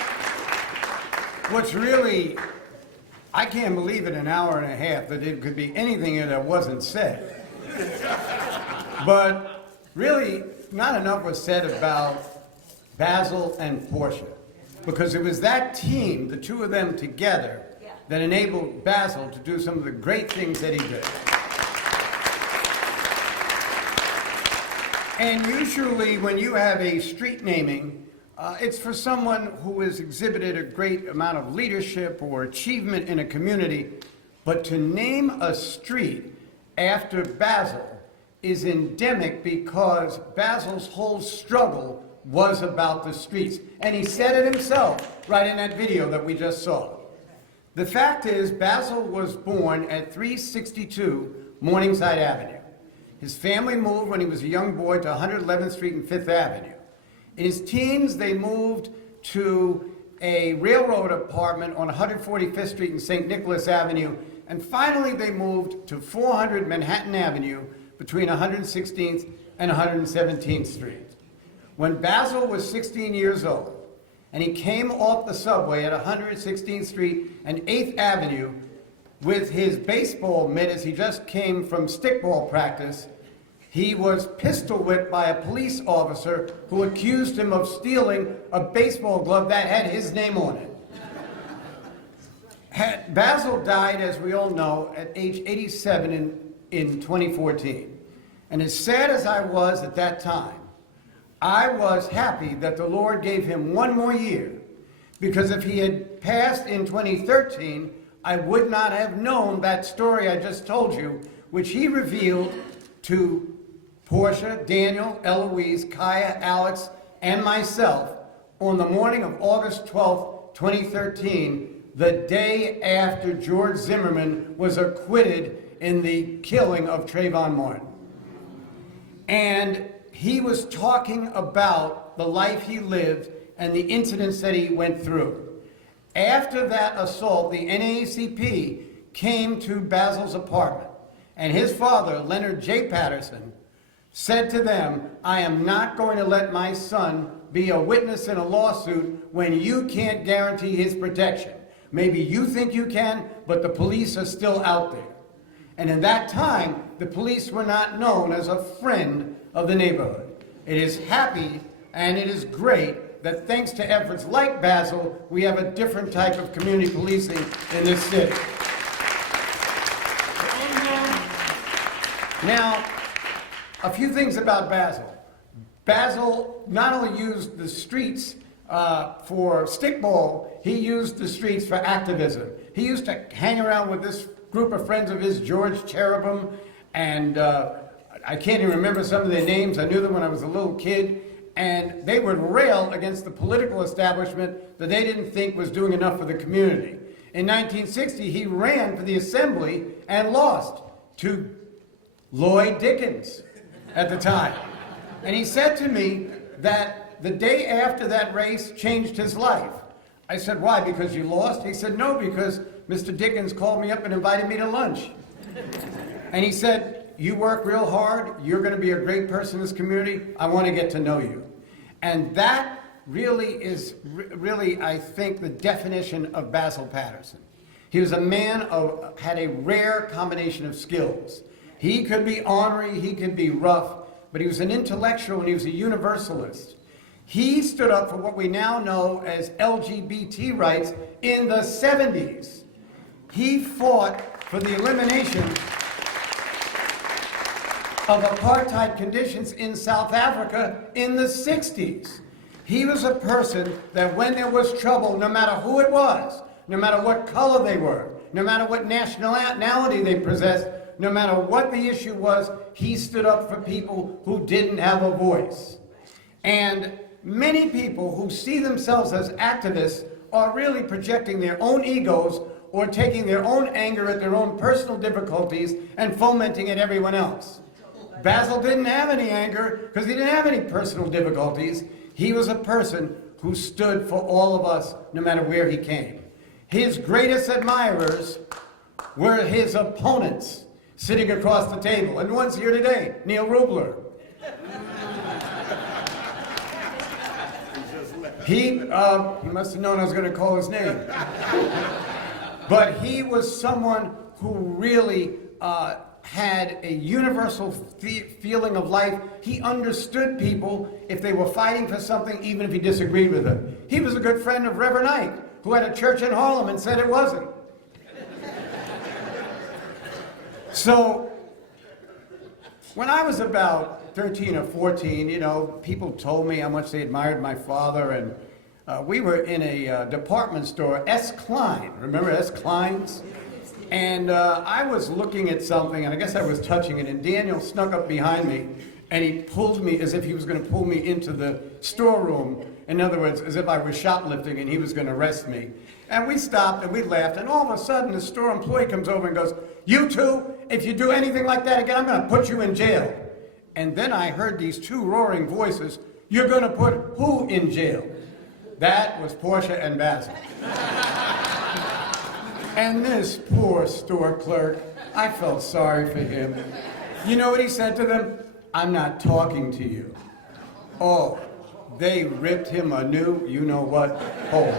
what's really, I can't believe it, an hour and a half, that it could be anything here that wasn't said. But really, not enough was said about Basil and Portia, because it was that team, the two of them together, that enabled Basil to do some of the great things that he did. And usually when you have a street naming, it's for someone who has exhibited a great amount of leadership or achievement in a community, but to name a street after Basil is endemic because Basil's whole struggle was about the streets. And he said it himself right in that video that we just saw. The fact is, Basil was born at 362 Morningside Avenue. His family moved when he was a young boy to 111th Street and 5th Avenue. In his teens, they moved to a railroad apartment on 145th Street and St. Nicholas Avenue, and finally they moved to 400 Manhattan Avenue between 116th and 117th Street. When Basil was 16 years old, and he came off the subway at 116th Street and 8th Avenue with his baseball mitt as he just came from stickball practice, he was pistol whipped by a police officer who accused him of stealing a baseball glove that had his name on it. Basil died, as we all know, at age 87 in 2014. And as sad as I was at that time, I was happy that the Lord gave him one more year, because if he had passed in 2013, I would not have known that story I just told you, which he revealed to Portia, Daniel, Eloise, Kaya, Alex, and myself on the morning of August 12th, 2013, the day after George Zimmerman was acquitted in the killing of Trayvon Martin. And he was talking about the life he lived and the incidents that he went through. After that assault, the NAACP came to Basil's apartment, and his father, Leonard J. Patterson, said to them, I am not going to let my son be a witness in a lawsuit when you can't guarantee his protection. Maybe you think you can, but the police are still out there. And in that time, the police were not known as a friend of the neighborhood. It is happy and it is great that thanks to efforts like Basil, we have a different type of community policing in this city. Now, a few things about Basil. Basil not only used the streets for stickball, he used the streets for activism. He used to hang around with this group of friends of his, George Cherubim, and I can't even remember some of their names. I knew them when I was a little kid, and they would rail against the political establishment that they didn't think was doing enough for the community. In 1960, he ran for the assembly and lost to Lloyd Dinkins at the time. And he said to me that the day after that race changed his life. I said, why, because you lost? He said, no, because Mr. Dickens called me up and invited me to lunch. And he said, you work real hard, you're going to be a great person in this community, I want to get to know you. And that really is, I think, the definition of Basil Paterson. He was a man who had a rare combination of skills. He could be ornery, he could be rough, but he was an intellectual and he was a universalist. He stood up for what we now know as LGBT rights in the 70s. He fought for the elimination of apartheid conditions in South Africa in the 60s. He was a person that when there was trouble, no matter who it was, no matter what color they were, no matter what nationality they possessed, no matter what the issue was, he stood up for people who didn't have a voice. And many people who see themselves as activists are really projecting their own egos or taking their own anger at their own personal difficulties and fomenting at everyone else. Basil didn't have any anger because he didn't have any personal difficulties. He was a person who stood for all of us, no matter where he came. His greatest admirers were his opponents sitting across the table. And one's here today, Neil Rubler. He must have known I was going to call his name. But he was someone who really had a universal feeling of life. He understood people if they were fighting for something, even if he disagreed with them. He was a good friend of Reverend Wright, who had a church in Harlem and said it wasn't. So, when I was about 13 or 14, you know, people told me how much they admired my father, and we were in a department store, S. Klein. Remember S. Klein's? And I was looking at something, and I guess I was touching it, and Daniel snuck up behind me, and he pulled me as if he was going to pull me into the storeroom. In other words, as if I was shoplifting and he was going to arrest me. And we stopped and we laughed, and all of a sudden the store employee comes over and goes, "You two, if you do anything like that again, I'm going to put you in jail." And then I heard these two roaring voices, "You're going to put who in jail?" That was Portia and Basil. And this poor store clerk, I felt sorry for him. You know what he said to them? "I'm not talking to you." Oh, they ripped him a new, you-know-what, hole.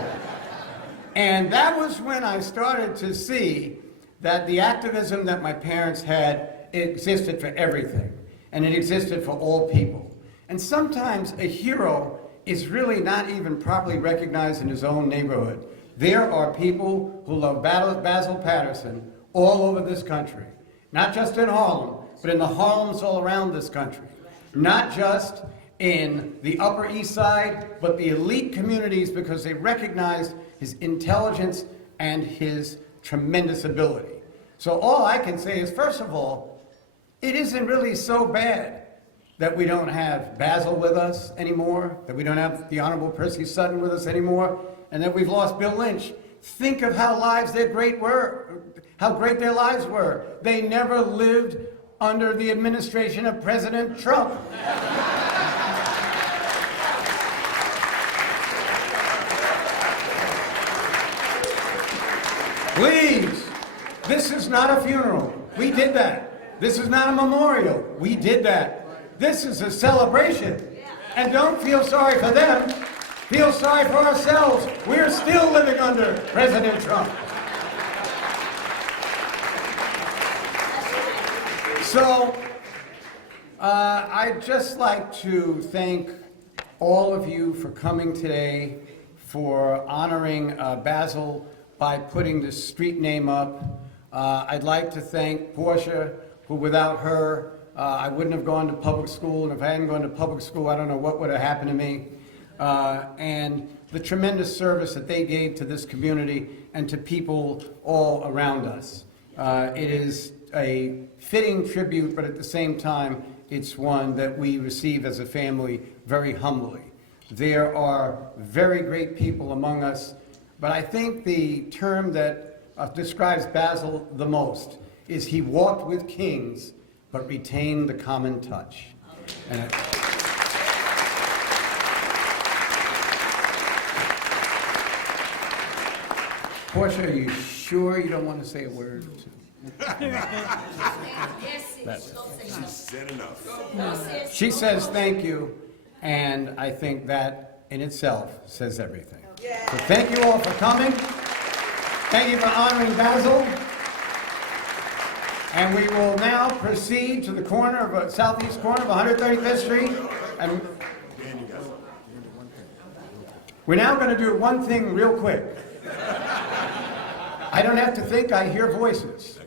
And that was when I started to see that the activism that my parents had existed for everything, and it existed for all people. And sometimes a hero is really not even properly recognized in his own neighborhood. There are people who love Basil Paterson all over this country, not just in Harlem, but in the Harlems all around this country, not just in the Upper East Side, but the elite communities, because they recognized his intelligence and his tremendous ability. So all I can say is, first of all, it isn't really so bad that we don't have Basil with us anymore, that we don't have the Honorable Percy Sutton with us anymore, and that we've lost Bill Lynch. Think of how great their lives were. They never lived under the administration of President Trump. This is not a funeral. We did that. This is not a memorial. We did that. This is a celebration. And don't feel sorry for them. Feel sorry for ourselves. We're still living under President Trump. So, I'd just like to thank all of you for coming today, for honoring Basil by putting the street name up. I'd like to thank Portia, who without her, I wouldn't have gone to public school, and if I hadn't gone to public school, I don't know what would have happened to me. And the tremendous service that they gave to this community and to people all around us. It is a fitting tribute, but at the same time, it's one that we receive as a family very humbly. There are very great people among us, but I think the term that describes Basil the most is he walked with kings, but retained the common touch. And Portia, are you sure you don't want to say a word? She said enough. She says thank you, and I think that in itself says everything. So thank you all for coming. Thank you for honoring Basil. And we will now proceed to the corner of southeast corner of 135th Street. And we're now going to do one thing real quick. I don't have to think, I hear voices.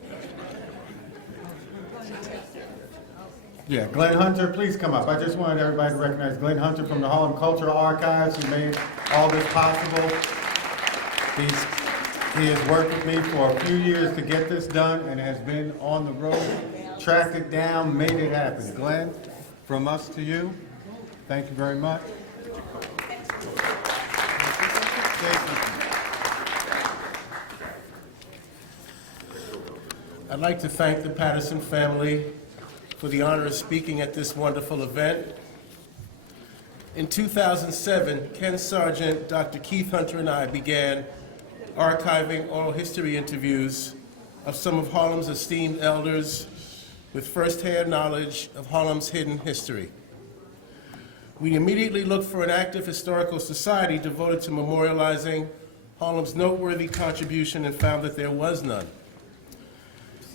Yeah, Glenn Hunter, please come up. I just wanted everybody to recognize Glenn Hunter from the Harlem Cultural Archives, who made all this possible. He has worked with me for a few years to get this done and has been on the road, tracked it down, made it happen. Glenn, from us to you, thank you very much. I'd like to thank the Paterson family for the honor of speaking at this wonderful event. In 2007, Ken Sargent, Dr. Keith Hunter, and I began archiving oral history interviews of some of Harlem's esteemed elders with firsthand knowledge of Harlem's hidden history. We immediately looked for an active historical society devoted to memorializing Harlem's noteworthy contribution and found that there was none.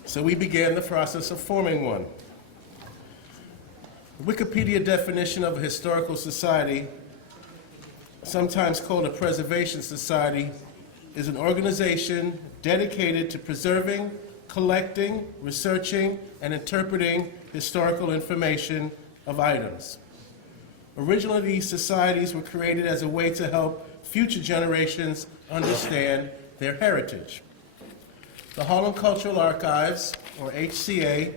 So we began the process of forming one. The Wikipedia definition of a historical society, sometimes called a preservation society, is an organization dedicated to preserving, collecting, researching, and interpreting historical information of items. Originally, these societies were created as a way to help future generations understand their heritage. The Harlem Cultural Archives, or HCA,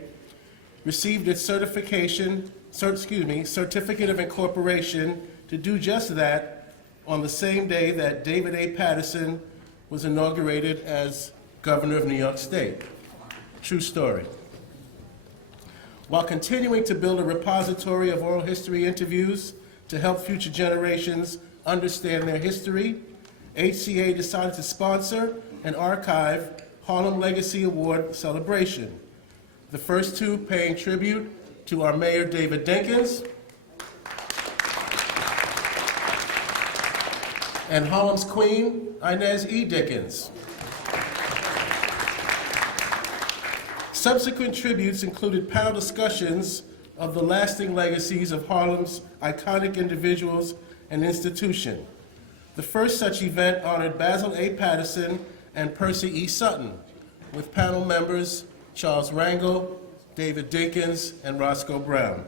received its certificate of incorporation to do just that on the same day that David A. Paterson was inaugurated as governor of New York State. True story. While continuing to build a repository of oral history interviews to help future generations understand their history, HCA decided to sponsor and archive Harlem Legacy Award celebration. The first two paying tribute to our mayor, David Dinkins, and Harlem's queen, Inez Dickens. Subsequent tributes included panel discussions of the lasting legacies of Harlem's iconic individuals and institution. The first such event honored Basil A. Paterson and Percy E. Sutton, with panel members Charles Rangel, David Dinkins, and Roscoe Brown.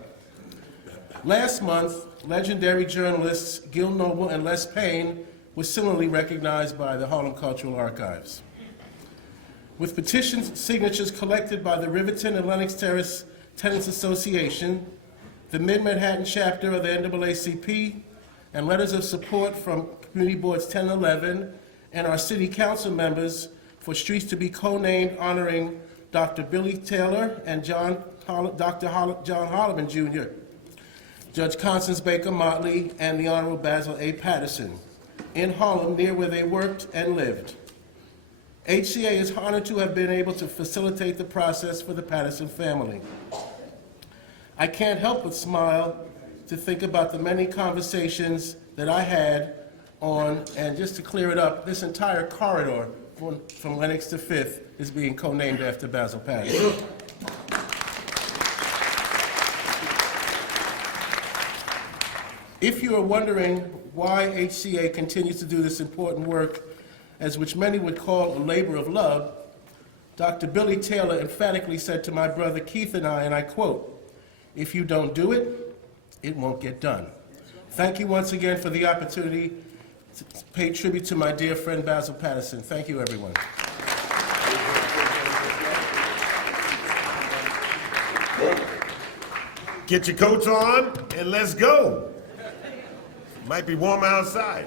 Last month, legendary journalists Gil Noble and Les Payne were similarly recognized by the Harlem Cultural Archives. With petition signatures collected by the Riverton and Lenox Terrace Tenants Association, the Mid-Manhattan chapter of the NAACP, and letters of support from Community Boards 10 and 11, and our city council members for streets to be co-named honoring Dr. Billy Taylor and Dr. John Holloman Jr., Judge Constance Baker Motley, and the Honorable Basil A. Paterson in Harlem, near where they worked and lived. HCA is honored to have been able to facilitate the process for the Paterson family. I can't help but smile to think about the many conversations that I had on, and just to clear it up, this entire corridor from Lenox to 5th is being co-named after Basil Paterson. If you are wondering why HCA continues to do this important work, as which many would call a labor of love, Dr. Billy Taylor emphatically said to my brother Keith and I quote, "If you don't do it, it won't get done." Thank you once again for the opportunity to pay tribute to my dear friend Basil Paterson. Thank you, everyone. Get your coats on and let's go. Might be warm outside.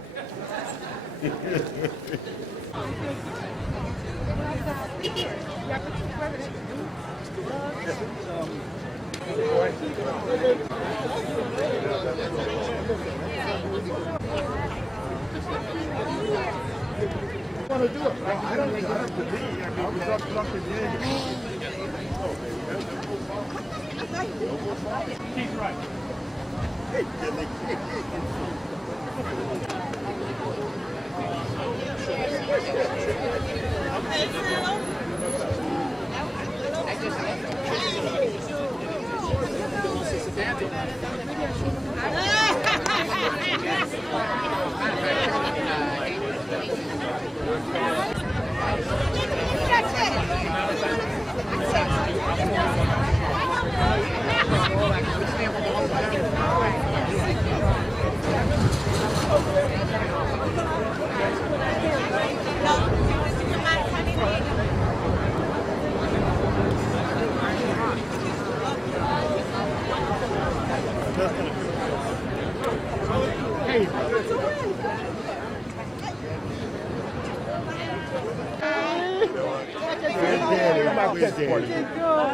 Want to do it? I don't think I have to be. I was up Keith Wright.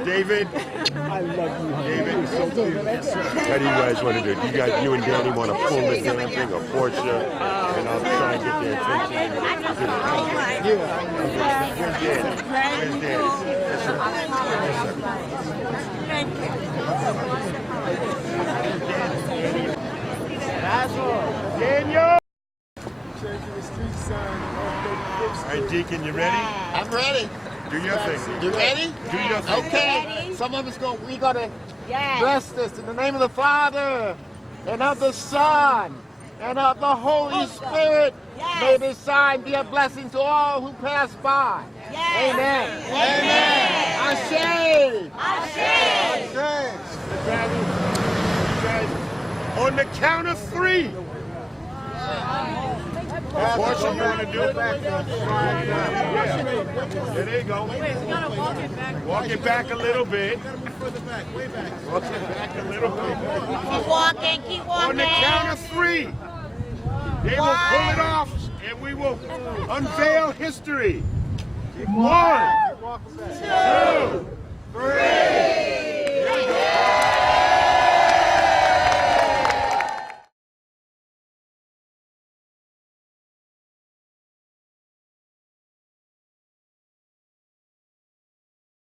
David, I love you. David, so cute. How do you guys want to do it? You and Danny want to pull this damn thing, a Porsche, and I'll try and get their attention. Where's Danny? Daniel! All right, Deacon, you ready? I'm ready. Do your thing. You ready? Do your thing. Okay. Some of us we gotta bless this in the name of the Father and of the Son and of the Holy Spirit. May this sign be a blessing to all who pass by. Amen. Amen. Ashe. Ashe. On the count of 3. Portia, you want to do it? Yeah. There you go. Walk it back a little bit. Walk it back a little bit. Keep walking, keep walking. On the count of 3, they will pull it off, and we will unveil history. 1, 2,